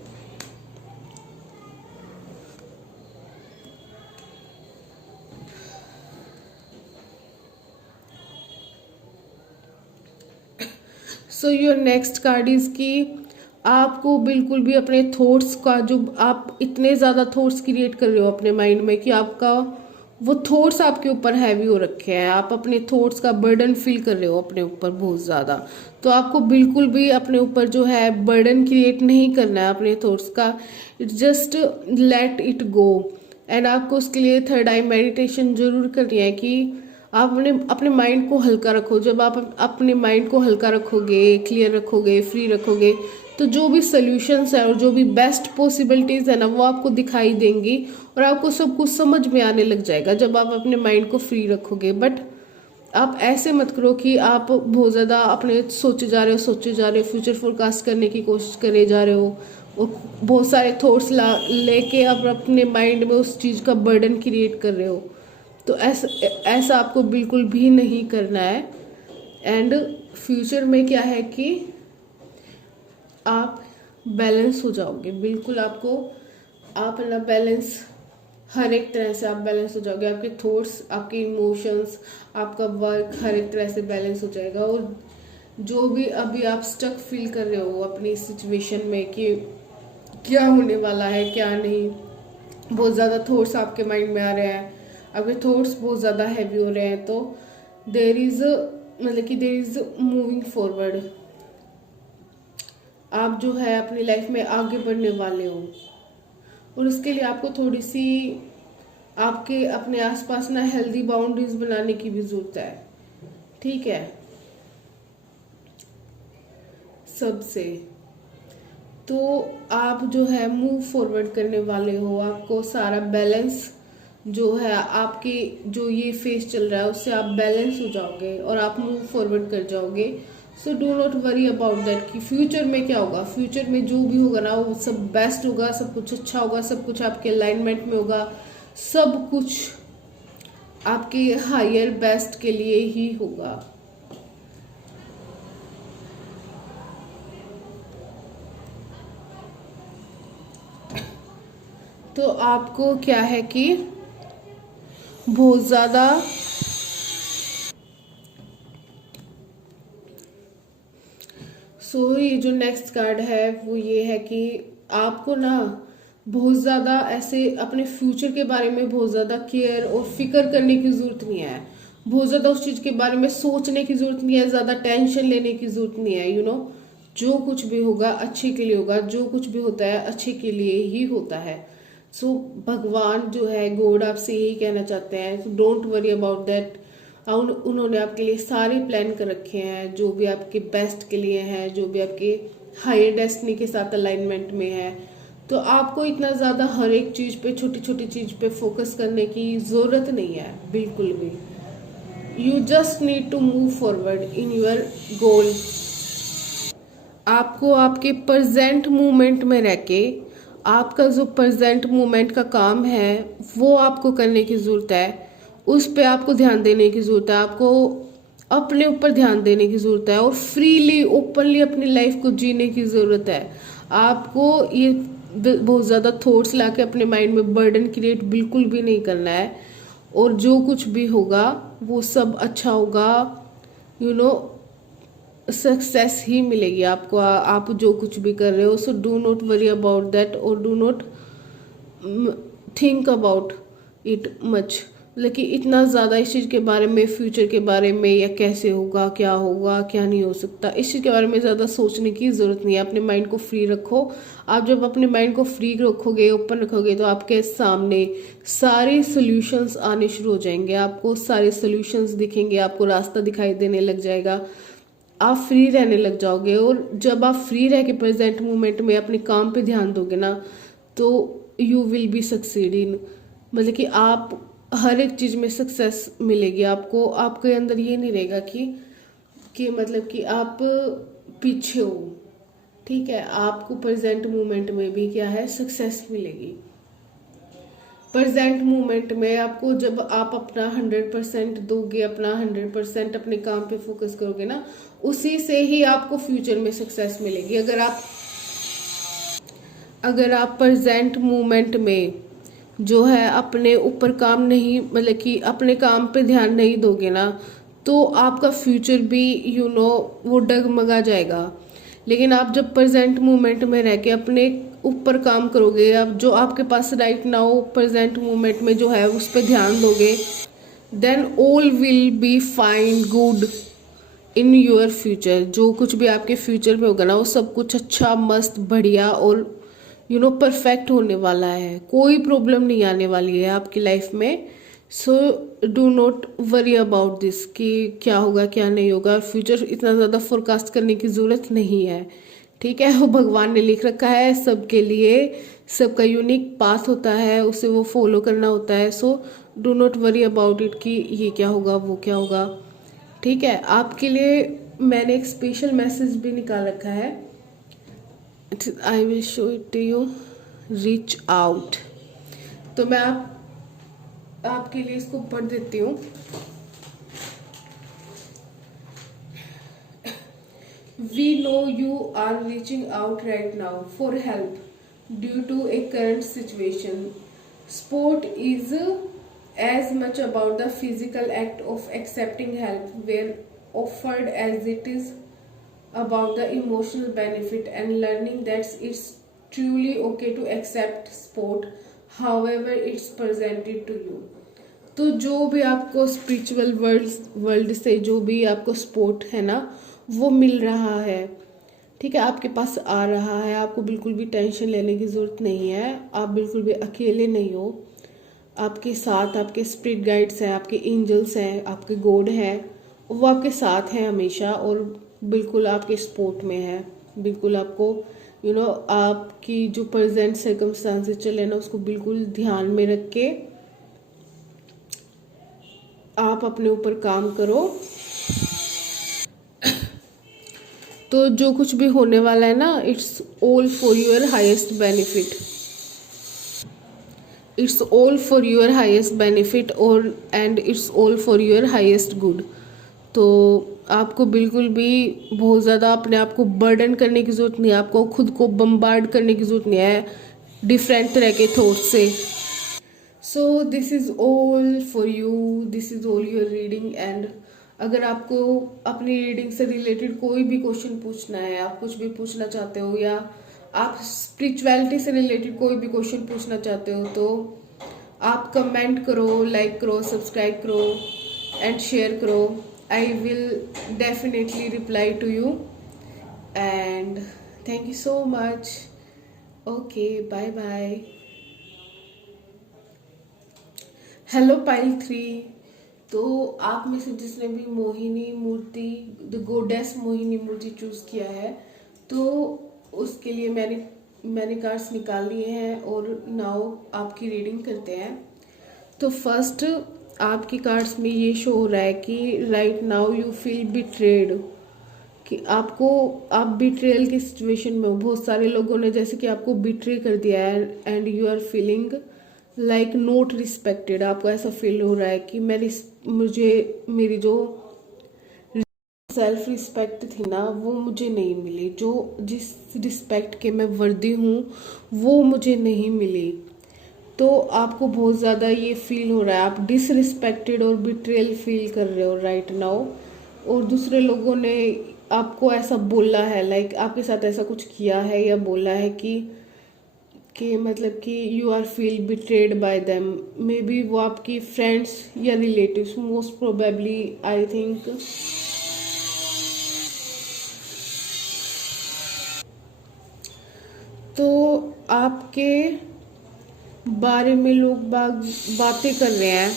So your next card is कि आपको बिल्कुल भी अपने थॉट्स का, जो आप इतने ज़्यादा थॉट्स क्रिएट कर रहे हो अपने माइंड में कि आपका वो थॉट्स आपके ऊपर हैवी हो रखे हैं, आप अपने थॉट्स का बर्डन फील कर रहे हो अपने ऊपर बहुत ज़्यादा। तो आपको बिल्कुल भी अपने ऊपर जो है बर्डन क्रिएट नहीं करना है अपने थॉट्स का। Just let it go. And आपको उसके लिए थर्ड आई मेडिटेशन जरूर करनी है कि आप अपने माइंड को हल्का रखो। जब आप अपने माइंड को हल्का रखोगे, क्लियर रखोगे, फ्री रखोगे, तो जो भी सोल्यूशंस है और जो भी बेस्ट पॉसिबिलिटीज है ना, वो आपको दिखाई देंगी और आपको सब कुछ समझ में आने लग जाएगा जब आप अपने माइंड को फ्री रखोगे। बट आप ऐसे मत करो कि आप बहुत ज़्यादा अपने सोचे जा रहे हो, फ्यूचर फोरकास्ट करने की कोशिश करे जा रहे हो और बहुत सारे थॉट्स लेके आप अपने माइंड में उस चीज़ का बर्डन क्रिएट कर रहे हो। तो ऐसा आपको बिल्कुल भी नहीं करना है। एंड फ्यूचर में क्या है कि आप बैलेंस हो जाओगे, बिल्कुल आप ना बैलेंस, हर एक तरह से आप बैलेंस हो जाओगे। आपके थॉट्स, आपके इमोशंस, आपका वर्क हर एक तरह से बैलेंस हो जाएगा। और जो भी अभी आप स्टक फील कर रहे हो अपनी सिचुएशन में कि क्या होने वाला है क्या नहीं, बहुत ज़्यादा थॉट्स आपके माइंड में आ रहे हैं, आपके थॉट्स बहुत ज़्यादा हैवी हो रहे हैं, तो देर इज़ मूविंग फॉरवर्ड। आप जो है अपनी लाइफ में आगे बढ़ने वाले हो और उसके लिए आपको थोड़ी सी आपके अपने आसपास ना हेल्दी बाउंड्रीज बनाने की भी जरूरत है। ठीक है, सबसे तो आप जो है मूव फॉरवर्ड करने वाले हो। आपको सारा बैलेंस जो है आपके जो ये फेस चल रहा है उससे आप बैलेंस हो जाओगे और आप मूव फॉरवर्ड कर जाओगे। सो do not worry about that कि फ्यूचर में क्या होगा। फ्यूचर में जो भी होगा ना वो सब बेस्ट होगा, सब कुछ अच्छा होगा, सब कुछ आपके अलाइनमेंट में होगा, सब कुछ आपके हायर बेस्ट के लिए ही होगा। तो आपको क्या है कि बहुत ज़्यादा ये जो नेक्स्ट कार्ड है वो ये है कि आपको ना बहुत ज़्यादा ऐसे अपने फ्यूचर के बारे में बहुत ज़्यादा केयर और फिक्र करने की ज़रूरत नहीं है। बहुत ज़्यादा उस चीज़ के बारे में सोचने की ज़रूरत नहीं है, ज़्यादा टेंशन लेने की ज़रूरत नहीं है। जो कुछ भी होगा अच्छे के लिए होगा, जो कुछ भी होता है अच्छे के लिए ही होता है। भगवान जो है, गॉड आपसे यही कहना चाहते हैं, डोंट वरी अबाउट दैट। उन्होंने आपके लिए सारे प्लान कर रखे हैं जो भी आपके बेस्ट के लिए हैं, जो भी आपके हायर डेस्टिनी के साथ अलाइनमेंट में है। तो आपको इतना ज़्यादा हर एक चीज़ पे, छोटी छोटी चीज़ पे फोकस करने की ज़रूरत नहीं है बिल्कुल भी। You just need to move forward in your goal. आपको आपके प्रेजेंट मोमेंट में रह के आपका जो प्रेजेंट मोमेंट का काम है वो आपको करने की ज़रूरत है। उस पे आपको ध्यान देने की ज़रूरत है, आपको अपने ऊपर ध्यान देने की ज़रूरत है और फ्रीली ओपनली अपनी लाइफ को जीने की ज़रूरत है। आपको ये बहुत ज़्यादा थॉट्स लाके अपने माइंड में बर्डन क्रिएट बिल्कुल भी नहीं करना है। और जो कुछ भी होगा वो सब अच्छा होगा। सक्सेस ही मिलेगी आपको, आप जो कुछ भी कर रहे हो। So do not worry about that और do not think about it much. लेकिन इतना ज़्यादा इस चीज़ के बारे में, फ्यूचर के बारे में, या कैसे होगा, क्या नहीं हो सकता, इस चीज़ के बारे में ज़्यादा सोचने की ज़रूरत नहीं है। अपने माइंड को फ्री रखो। आप जब अपने माइंड को फ्री रखोगे, ओपन रखोगे, तो आपके सामने सारे सोल्यूशंस आने शुरू हो जाएंगे। आपको सारे सोल्यूशंस दिखेंगे, आपको रास्ता दिखाई देने लग जाएगा, आप फ्री रहने लग जाओगे। और जब आप फ्री रह के प्रेजेंट मोमेंट में अपने काम पे ध्यान दोगे ना, तो you will be succeed in, मतलब कि आप हर एक चीज़ में सक्सेस मिलेगी आपको। आपके अंदर ये नहीं रहेगा कि मतलब कि आप पीछे हो, ठीक है। आपको प्रेजेंट मोमेंट में भी क्या है, सक्सेस मिलेगी। प्रेजेंट मोमेंट में आपको जब आप अपना 100% दोगे, अपना 100% अपने काम पे फोकस करोगे ना, उसी से ही आपको फ्यूचर में सक्सेस मिलेगी। अगर आप प्रेजेंट मोमेंट में जो है अपने ऊपर काम नहीं, मतलब कि अपने काम पे ध्यान नहीं दोगे ना, तो आपका फ्यूचर भी वो डगमगा जाएगा। लेकिन आप जब प्रेजेंट मोमेंट में रह के अपने ऊपर काम करोगे, अब जो आपके पास राइट नाउ प्रेजेंट मोमेंट में जो है उस पर ध्यान दोगे, then all will be fine good in your future. जो कुछ भी आपके फ्यूचर में होगा ना, वो सब कुछ अच्छा, मस्त, बढ़िया और परफेक्ट होने वाला है। कोई प्रॉब्लम नहीं आने वाली है आपकी लाइफ में। सो do not worry about this कि क्या होगा क्या नहीं होगा। फ्यूचर इतना ज़्यादा फोरकास्ट करने की ज़रूरत नहीं है, ठीक है। वो भगवान ने लिख रखा है सबके लिए, सबका यूनिक पाथ होता है, उसे वो फॉलो करना होता है। सो do not worry about it कि ये क्या होगा वो क्या होगा, ठीक है। आपके लिए मैंने एक स्पेशल मैसेज भी निकाल रखा है, I will show it to you, reach out. तो मैं आपके लिए इसको पढ़ देती हूँ। We know you are reaching out right now for help due to a current situation. Sport is as much about the physical act of accepting help where offered as it is about the emotional benefit and learning that it's truly okay to accept sport however it's presented to you. तो जो भी आपको spiritual world से जो भी आपको support है ना, वो मिल रहा है, ठीक है, आपके पास आ रहा है। आपको बिल्कुल भी टेंशन लेने की ज़रूरत नहीं है, आप बिल्कुल भी अकेले नहीं हो। आपके साथ आपके स्पिरिट गाइड्स हैं, आपके एंजल्स हैं, आपके गॉड हैं, वो आपके साथ हैं हमेशा और बिल्कुल आपके सपोर्ट में है। बिल्कुल आपको आपकी जो प्रेजेंट सर्कमस्टांसेस चले ना, उसको बिल्कुल ध्यान में रख के आप अपने ऊपर काम करो। तो जो कुछ भी होने वाला है ना, it's all for your highest benefit, it's all for your highest benefit और and it's all for your highest good. तो आपको बिल्कुल भी बहुत ज़्यादा अपने आप को बर्डन करने की ज़रूरत नहीं है, आपको खुद को बम्बार्ड करने की ज़रूरत नहीं है डिफरेंट तरह के थॉट से। सो this is all for you, this is all your reading. And अगर आपको अपनी रीडिंग से रिलेटेड कोई भी क्वेश्चन पूछना है, आप कुछ भी पूछना चाहते हो, या आप स्पिरिचुअलिटी से रिलेटेड कोई भी क्वेश्चन पूछना चाहते हो, तो आप कमेंट करो, लाइक करो, सब्सक्राइब करो एंड शेयर करो। I will definitely reply to you and thank you so much. Okay, bye bye. Hello pile 3। तो आप में से जिसने भी Mohini Murti, the goddess Mohini Murti choose किया है, तो उसके लिए मैंने कार्ड्स निकाल लिए हैं और नाउ आपकी रीडिंग करते हैं। तो फर्स्ट आपकी कार्ड्स में ये शो हो रहा है कि right now you feel betrayed, कि आप बिट्रेयल की सिचुएशन में हो। बहुत सारे लोगों ने जैसे कि आपको बिट्रे कर दिया है and you are feeling like not respected. आपको ऐसा फील हो रहा है कि मेरी जो सेल्फ रिस्पेक्ट थी ना, वो मुझे नहीं मिली, जो जिस रिस्पेक्ट के मैं वर्दी हूँ वो मुझे नहीं मिली। तो आपको बहुत ज़्यादा ये फील हो रहा है, आप डिसरिस्पेक्टेड और बिट्रेयल फील कर रहे हो राइट नाउ। और दूसरे लोगों ने आपको ऐसा बोला है, लाइक आपके साथ ऐसा कुछ किया है या बोला है कि मतलब कि you are feel betrayed by them. Maybe वो आपकी फ्रेंड्स या relatives, most probably I think. तो आपके बारे में लोग बातें कर रहे हैं,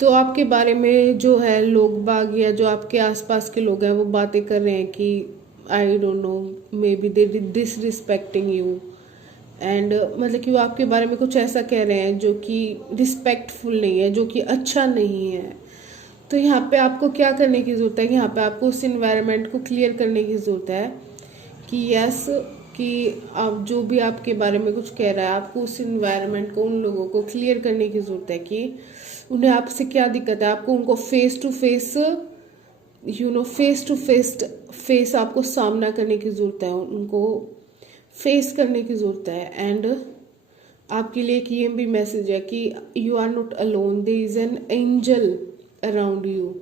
तो आपके बारे में जो है लोग बाग या जो आपके आसपास के लोग हैं वो बातें कर रहे हैं कि I don't know, may be they disrespecting you, and मतलब कि वो आपके बारे में कुछ ऐसा कह रहे हैं जो कि रिस्पेक्टफुल नहीं है, जो कि अच्छा नहीं है। तो यहाँ पे आपको क्या करने की ज़रूरत है कि यहाँ पे आपको उस इन्वायरमेंट को क्लियर करने की ज़रूरत है कि यस, कि आप जो भी आपके बारे में कुछ कह रहा है, आपको उस इन्वायरमेंट को, उन लोगों को क्लियर करने की ज़रूरत है कि उन्हें आपसे क्या दिक्कत है। आपको उनको face to face, face to face आपको सामना करने की ज़रूरत है, उनको फेस करने की ज़रूरत है। एंड आपके लिए एक ये भी मैसेज है कि you are not alone, there is an angel around you.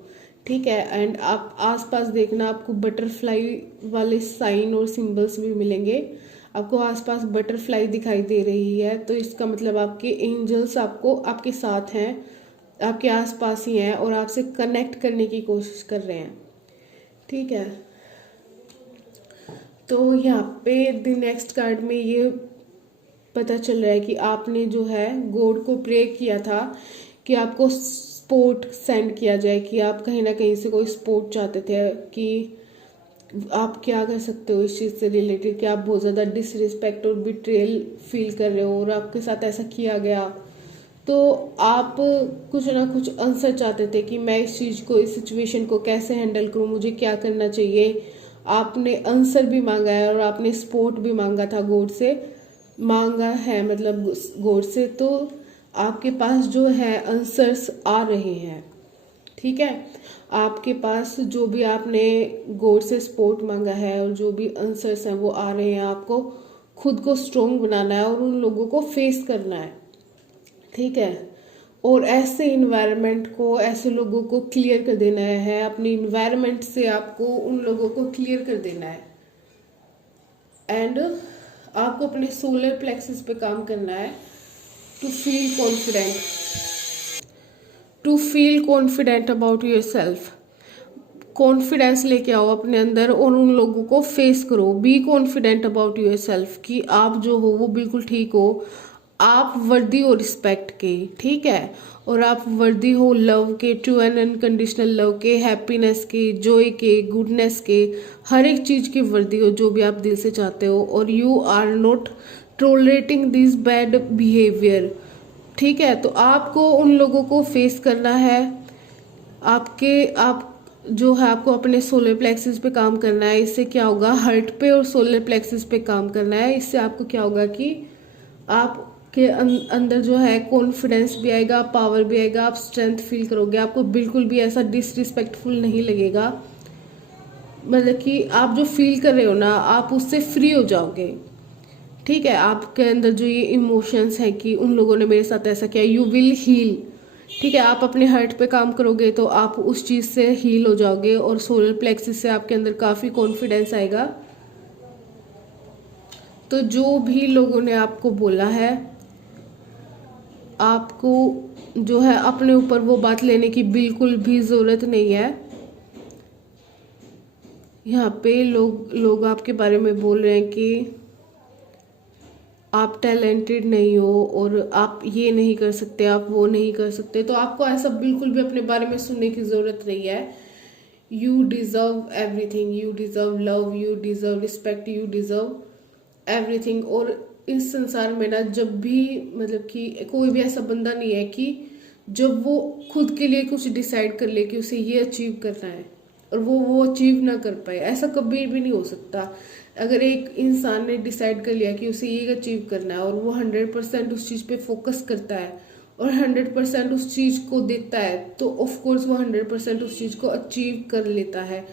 ठीक है। एंड आप आसपास देखना, आपको बटरफ्लाई वाले साइन और सिंबल्स भी मिलेंगे। आपको आसपास बटरफ्लाई दिखाई दे रही है, तो इसका मतलब आपके एंजल्स आपको आपके साथ हैं, आपके आसपास ही हैं और आपसे कनेक्ट करने की कोशिश कर रहे हैं। ठीक है। तो यहाँ पे द नेक्स्ट कार्ड में ये पता चल रहा है कि आपने जो है गॉड को प्रे किया था कि आपको सपोर्ट सेंड किया जाए, कि आप कहीं ना कहीं से कोई सपोर्ट चाहते थे, कि आप क्या कर सकते हो इस चीज़ से रिलेटेड, कि आप बहुत ज़्यादा डिसरिस्पेक्ट और बिट्रेयल फील कर रहे हो और आपके साथ ऐसा किया गया। तो आप कुछ ना कुछ आंसर चाहते थे कि मैं इस चीज़ को, इस सिचुएशन को कैसे हैंडल करूं, मुझे क्या करना चाहिए। आपने आंसर भी मांगा है और आपने सपोर्ट भी मांगा था, गॉड से मांगा है, मतलब गॉड से। तो आपके पास जो है आंसर्स आ रहे हैं। ठीक है। आपके पास जो भी आपने गॉड से सपोर्ट मांगा है और जो भी आंसर्स हैं वो आ रहे हैं। आपको खुद को स्ट्रोंग बनाना है और उन लोगों को फेस करना है। ठीक है। और ऐसे इन्वायरमेंट को, ऐसे लोगों को क्लियर कर देना है, अपने इन्वायरमेंट से आपको उन लोगों को क्लियर कर देना है। एंड आपको अपने सोलर प्लेक्सस पे काम करना है to feel confident, to feel confident about yourself. Confidence लेके आओ अपने अंदर और उन लोगों को फेस करो। Be confident about your self, कि आप जो हो वो बिल्कुल ठीक हो, आप वर्दी हो रिस्पेक्ट के। ठीक है। और आप वर्दी हो लव के, ट्रू एंड अनकंडीशनल लव के, हैप्पीनेस के, जॉय के, गुडनेस के, हर एक चीज़ की वर्दी हो जो भी आप दिल से चाहते हो। और you are not tolerating this bad behaviour. ठीक है। तो आपको उन लोगों को फेस करना है। आप जो है आपको अपने सोलर प्लेक्सिस पे काम करना है। इससे क्या होगा, हार्ट पे और सोलर प्लेक्सिस पे काम करना है। इससे आपको क्या होगा कि आपके अंदर जो है कॉन्फिडेंस भी आएगा, पावर भी आएगा, आप स्ट्रेंथ फील करोगे। आपको बिल्कुल भी ऐसा डिसरिस्पेक्टफुल नहीं लगेगा। मतलब कि आप जो फील कर रहे हो ना, आप उससे फ्री हो जाओगे। ठीक है। आपके अंदर जो ये इमोशंस हैं कि उन लोगों ने मेरे साथ ऐसा किया, यू विल हील। ठीक है। आप अपने हार्ट पे काम करोगे तो आप उस चीज़ से हील हो जाओगे और सोलर प्लेक्सिस से आपके अंदर काफ़ी कॉन्फिडेंस आएगा। तो जो भी लोगों ने आपको बोला है, आपको जो है अपने ऊपर वो बात लेने की बिल्कुल भी ज़रूरत नहीं है। यहाँ पे लोग आपके बारे में बोल रहे हैं कि आप टैलेंटेड नहीं हो और आप ये नहीं कर सकते, आप वो नहीं कर सकते। तो आपको ऐसा बिल्कुल भी अपने बारे में सुनने की ज़रूरत नहीं है। You deserve everything, you deserve love, you deserve respect, you deserve everything. और इस संसार में ना, जब भी मतलब कि कोई भी ऐसा बंदा नहीं है कि जब वो खुद के लिए कुछ डिसाइड कर ले कि उसे ये अचीव करना है और वो अचीव ना कर पाए, ऐसा कभी भी नहीं हो सकता। अगर एक इंसान ने डिसाइड कर लिया कि उसे ये अचीव करना है और वो 100% उस चीज़ पे फोकस करता है और 100% उस चीज़ को देता है, तो ऑफ कोर्स वो 100% उस चीज़ को अचीव कर लेता है।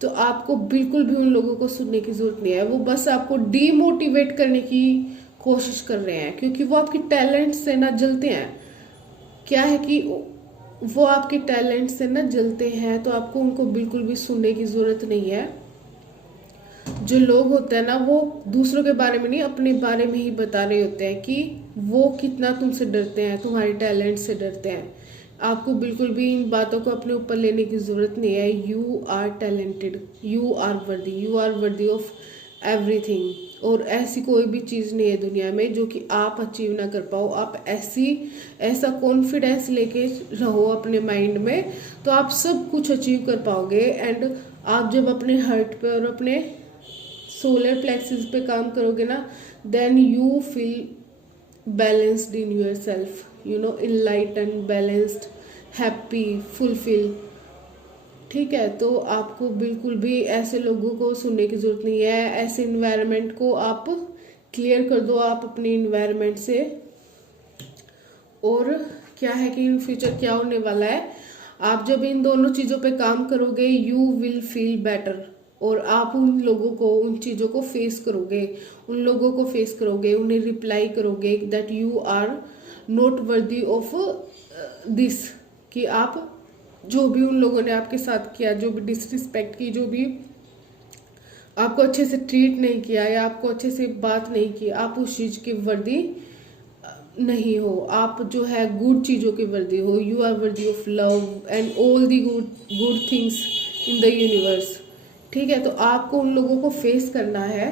तो आपको बिल्कुल भी उन लोगों को सुनने की जरूरत नहीं है। वो बस आपको डीमोटिवेट करने की कोशिश कर रहे हैं, क्योंकि वो आपके टैलेंट से ना जलते हैं। क्या है कि वो आपके टैलेंट से ना जलते हैं, तो आपको उनको बिल्कुल भी सुनने की जरूरत नहीं है। जो लोग होते हैं ना, वो दूसरों के बारे में नहीं, अपने बारे में ही बता रहे होते हैं कि वो कितना तुमसे डरते हैं, तुम्हारे टैलेंट से डरते हैं। आपको बिल्कुल भी इन बातों को अपने ऊपर लेने की जरूरत नहीं है। You are talented, you are worthy, you are worthy of everything. और ऐसी कोई भी चीज़ नहीं है दुनिया में जो कि आप अचीव ना कर पाओ। आप ऐसा कॉन्फिडेंस लेके रहो अपने माइंड में, तो आप सब कुछ अचीव कर पाओगे। एंड आप जब अपने हार्ट पे और अपने सोलर प्लेक्सिस पे काम करोगे ना, then you feel balanced in your self, you know, enlighten, balanced, happy, fulfil. ठीक है, तो आपको बिल्कुल भी ऐसे लोगों को सुनने की जरूरत नहीं है। ऐसे इन्वायरमेंट को आप क्लियर कर दो आप अपने इन्वायरमेंट से। और क्या है कि इन फ्यूचर क्या होने वाला है, आप जब इन दोनों चीजों पे काम करोगे यू विल फील बेटर, और आप उन लोगों को, उन चीजों को फेस करोगे, उन लोगों को फेस करोगे, उन्हें रिप्लाई करोगे that you are not worthy of this, कि आप जो भी उन लोगों ने आपके साथ किया, जो भी डिसरिस्पेक्ट की, जो भी आपको अच्छे से ट्रीट नहीं किया या आपको अच्छे से बात नहीं की, आप उस चीज की वर्दी नहीं हो। आप जो है गुड चीजों की वर्दी हो। You are worthy of love and all the good good things in the universe. ठीक है, तो आपको उन लोगों को फेस करना है,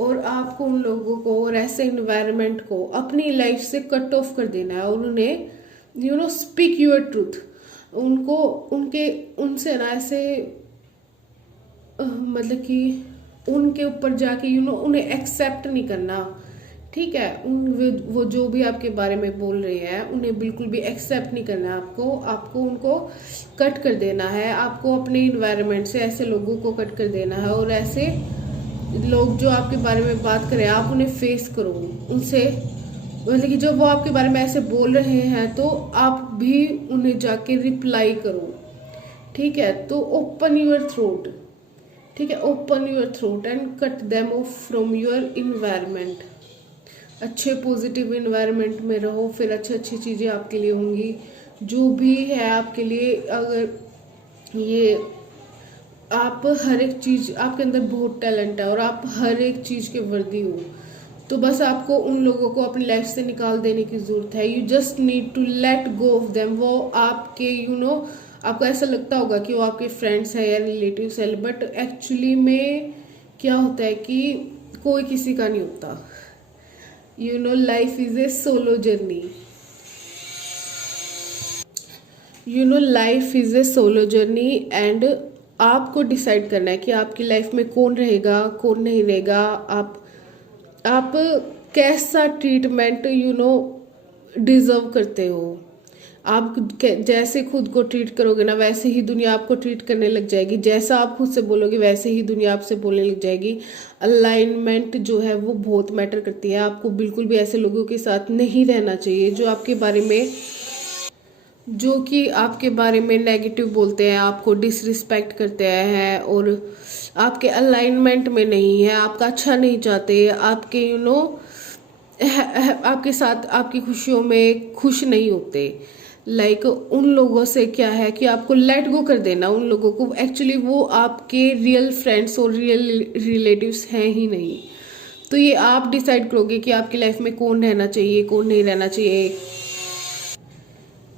और आपको उन लोगों को और ऐसे इन्वायरमेंट को अपनी लाइफ से कट ऑफ कर देना है, और उन्हें you know speak your truth. उनको उनके उनसे ना ऐसे मतलब कि उनके ऊपर जाके यू नो उन्हें एक्सेप्ट नहीं करना। ठीक है, वो जो भी आपके बारे में बोल रहे हैं उन्हें बिल्कुल भी एक्सेप्ट नहीं करना है। आपको उनको कट कर देना है। आपको अपने इन्वायरमेंट से ऐसे लोगों को कट कर देना है, और ऐसे लोग जो आपके बारे में बात करें आप उन्हें फेस करो उनसे, मतलब कि जब वो आपके बारे में ऐसे बोल रहे हैं तो आप भी उन्हें जाके रिप्लाई करो। ठीक है, तो ओपन योर थ्रोट। ठीक है, open your throat and cut them off from your environment. अच्छे पॉजिटिव इन्वायरमेंट में रहो, फिर अच्छी चीज़ें आपके लिए होंगी। जो भी है आपके लिए, अगर ये आप हर एक चीज़, आपके अंदर बहुत टैलेंट है और आप हर एक चीज़ के वर्दी हो, तो बस आपको उन लोगों को अपनी लाइफ से निकाल देने की ज़रूरत है। You just need to let go of them. वो आपके यू नो आपको ऐसा लगता होगा कि वो आपके फ्रेंड्स हैं या रिलेटिव्स हैं, बट एक्चुअली में क्या होता है कि कोई किसी का नहीं होता। You know life is a solo journey. You know life is a solo journey, and आपको डिसाइड करना है कि आपकी लाइफ में कौन रहेगा कौन नहीं रहेगा। आप कैसा ट्रीटमेंट यू नो डिजर्व करते हो। आप जैसे खुद को ट्रीट करोगे ना, वैसे ही दुनिया आपको ट्रीट करने लग जाएगी। जैसा आप खुद से बोलोगे वैसे ही दुनिया आपसे बोलने लग जाएगी। अलाइनमेंट जो है वो बहुत मैटर करती है। आपको बिल्कुल भी ऐसे लोगों के साथ नहीं रहना चाहिए जो आपके बारे में नेगेटिव बोलते हैं, आपको डिसरिस्पेक्ट करते हैं और आपके अलाइनमेंट में नहीं है, आपका अच्छा नहीं चाहते, आपके यू नो आपके साथ आपकी खुशियों में खुश नहीं होते। उन लोगों से क्या है कि आपको लेट गो कर देना उन लोगों को। एक्चुअली वो आपके रियल फ्रेंड्स और रियल रिलेटिव्स हैं ही नहीं। तो ये आप डिसाइड करोगे कि आपकी लाइफ में कौन रहना चाहिए कौन नहीं रहना चाहिए,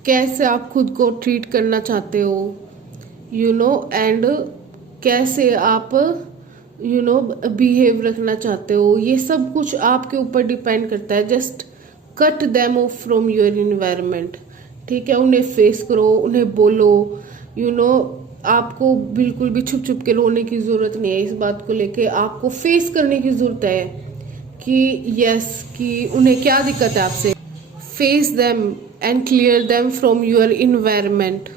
कैसे आप खुद को ट्रीट करना चाहते हो यू नो, एंड कैसे आप यू नो बिहेव रखना चाहते हो। ये सब कुछ आपके ऊपर डिपेंड करता है। Just cut them off from your environment. ठीक है, उन्हें फेस करो, उन्हें बोलो यू नो। आपको बिल्कुल भी छुप छुप के रोने की जरूरत नहीं है। इस बात को लेके आपको फेस करने की जरूरत है कि यस, कि उन्हें क्या दिक्कत है आपसे। Face them and clear them from your environment.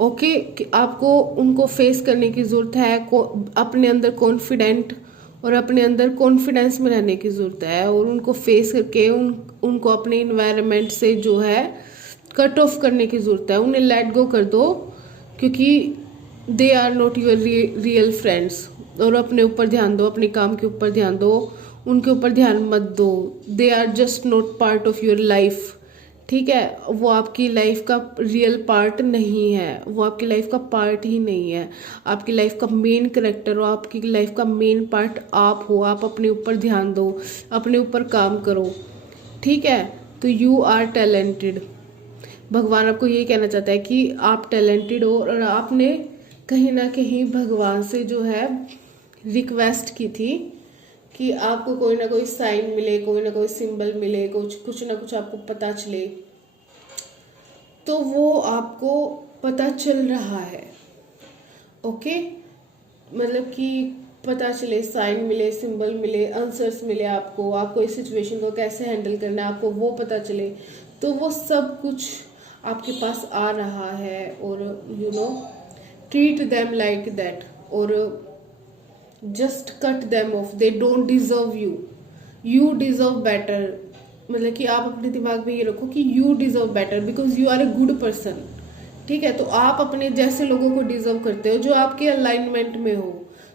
Okay, आपको उनको फेस करने की जरूरत है। अपने अंदर कॉन्फिडेंट और अपने अंदर कॉन्फिडेंस में रहने की जरूरत है, और उनको फेस करके उनको अपने इन्वायरमेंट से जो है कट ऑफ करने की जरूरत है। उन्हें लेट गो कर दो, क्योंकि they are not your real friends. और अपने ऊपर ध्यान दो, अपने काम के ऊपर ध्यान दो, उनके ऊपर ध्यान मत दो। They are just not part of your life. ठीक है, वो आपकी लाइफ का रियल पार्ट नहीं है, वो आपकी लाइफ का पार्ट ही नहीं है। आपकी लाइफ का मेन कैरेक्टर हो, आपकी लाइफ का मेन पार्ट आप हो। आप अपने ऊपर ध्यान दो, अपने ऊपर काम करो। ठीक है, तो यू आर टैलेंटेड। भगवान आपको ये कहना चाहता है कि आप टैलेंटेड हो, और आपने कहीं ना कहीं भगवान से जो है रिक्वेस्ट की थी कि आपको कोई ना कोई साइन मिले, कोई ना कोई सिंबल मिले, कुछ ना कुछ आपको पता चले। तो वो आपको पता चल रहा है। ओके, मतलब कि पता चले, साइन मिले, सिंबल मिले, आंसर्स मिले, आपको इस सिचुएशन को कैसे हैंडल करना है आपको वो पता चले, तो वो सब कुछ आपके पास आ रहा है। और ट्रीट देम लाइक दैट, और just cut them off, they don't deserve you, you deserve better. मतलब कि आप अपने दिमाग में ये रखो कि you deserve better because you are a good person. ठीक है, तो आप अपने जैसे लोगों को डिजर्व करते हो जो आपके अलाइनमेंट में हो।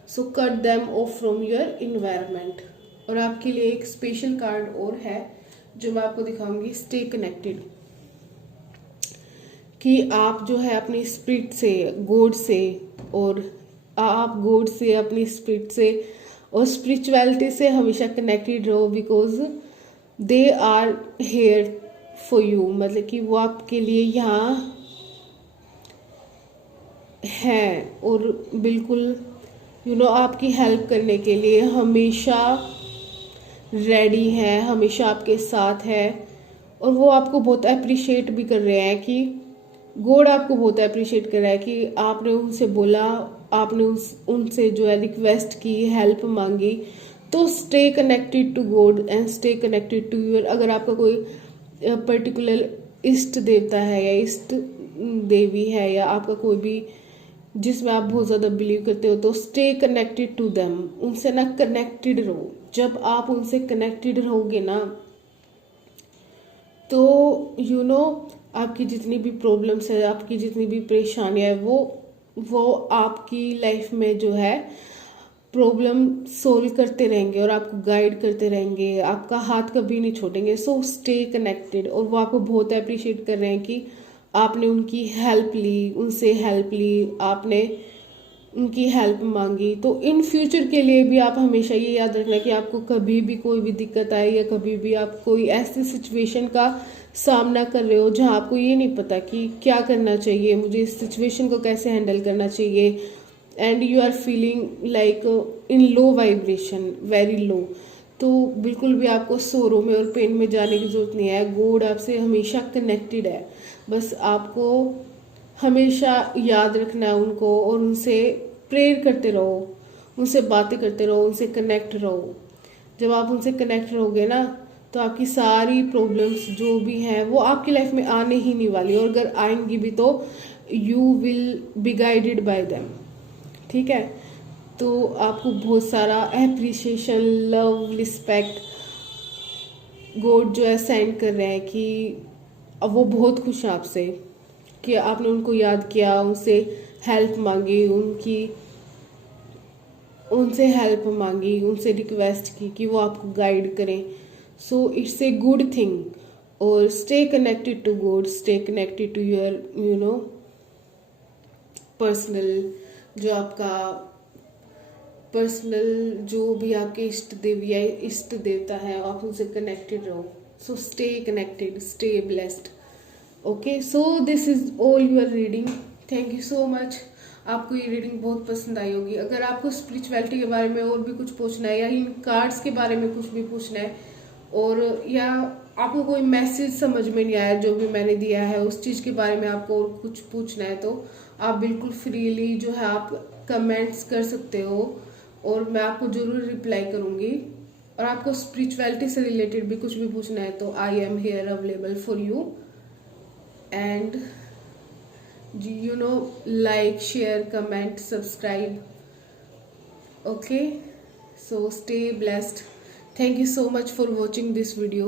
So cut them off from your environment. और आपके लिए एक स्पेशल कार्ड और है जो मैं आपको दिखाऊंगी, स्टे कनेक्टेड। कि आप जो है अपनी स्पिरिट से, गॉड से, और आप गॉड से, अपनी स्पिरिट से और स्पिरिचुअलिटी से हमेशा कनेक्टेड रहो, because they are here for you. मतलब कि वो आपके लिए यहाँ है और बिल्कुल आपकी हेल्प करने के लिए हमेशा रेडी है, हमेशा आपके साथ है। और वो आपको बहुत अप्रिशिएट भी कर रहे हैं, कि गॉड आपको बहुत अप्रिशिएट कर रहा है कि आपने उनसे बोला, आपने उनसे जो है रिक्वेस्ट की, हेल्प मांगी। तो stay connected to God and stay connected to your, अगर आपका कोई पर्टिकुलर इष्ट देवता है या इष्ट देवी है, या आपका कोई भी जिसमें आप बहुत ज़्यादा बिलीव करते हो, तो स्टे कनेक्टेड टू देम, उनसे ना कनेक्टेड रहो। जब आप उनसे कनेक्टेड रहोगे ना, तो आपकी जितनी भी प्रॉब्लम्स है, आपकी जितनी भी परेशानियां है, वो आपकी लाइफ में जो है प्रॉब्लम सोल्व करते रहेंगे और आपको गाइड करते रहेंगे, आपका हाथ कभी नहीं छोड़ेंगे। सो स्टे कनेक्टेड। और वो आपको बहुत अप्रिशिएट कर रहे हैं कि आपने उनकी हेल्प ली, उनसे हेल्प ली, आपने उनकी हेल्प मांगी। तो इन फ्यूचर के लिए भी आप हमेशा ये याद रखना कि आपको कभी भी कोई भी दिक्कत आए, या कभी भी आप कोई ऐसी सिचुएशन का सामना कर रहे हो जहां आपको ये नहीं पता कि क्या करना चाहिए, मुझे इस सिचुएशन को कैसे हैंडल करना चाहिए, and you are feeling like in low vibration, very low, तो बिल्कुल भी आपको शोरों में और पेन में जाने की जरूरत नहीं है। गॉड आपसे हमेशा कनेक्टेड है, बस आपको हमेशा याद रखना है उनको, और उनसे प्रेयर करते रहो, उनसे बातें करते रहो, उनसे कनेक्ट रहो। जब आप उनसे कनेक्ट रहोगे ना, तो आपकी सारी प्रॉब्लम्स जो भी हैं वो आपकी लाइफ में आने ही नहीं वाली, और अगर आएंगी भी तो you will be guided by them. ठीक है, तो आपको बहुत सारा एप्रिसिएशन, लव, रिस्पेक्ट गॉड जो है सेंड कर रहे हैं, कि अब वो बहुत खुश हैं आपसे कि आपने उनको याद किया, उनसे हेल्प मांगी, उनसे हेल्प मांगी, उनसे रिक्वेस्ट की कि वो आपको गाइड करें। So it's a good thing. और stay connected to God, stay connected to your personal, जो आपका पर्सनल जो भी आपके इष्ट देवी या इष्ट देवता है, आप उनसे कनेक्टेड रहो। So stay connected, stay blessed. Okay, so this is all your reading. Thank you so much. आपको ये रीडिंग बहुत पसंद आई होगी। अगर आपको स्पिरिचुअलिटी के बारे में और भी कुछ पूछना है, या इन कार्ड्स के बारे में कुछ भी पूछना है, और या आपको कोई मैसेज समझ में नहीं आया जो भी मैंने दिया है, उस चीज़ के बारे में आपको और कुछ पूछना है, तो आप बिल्कुल फ्रीली जो है आप कमेंट्स कर सकते हो, और मैं आपको जरूर रिप्लाई करूँगी। और आपको स्पिरिचुअलिटी से रिलेटेड भी कुछ भी पूछना है, तो I am here available for you. And like, share, comment, subscribe. Okay, so stay blessed. Thank you so much for watching this video.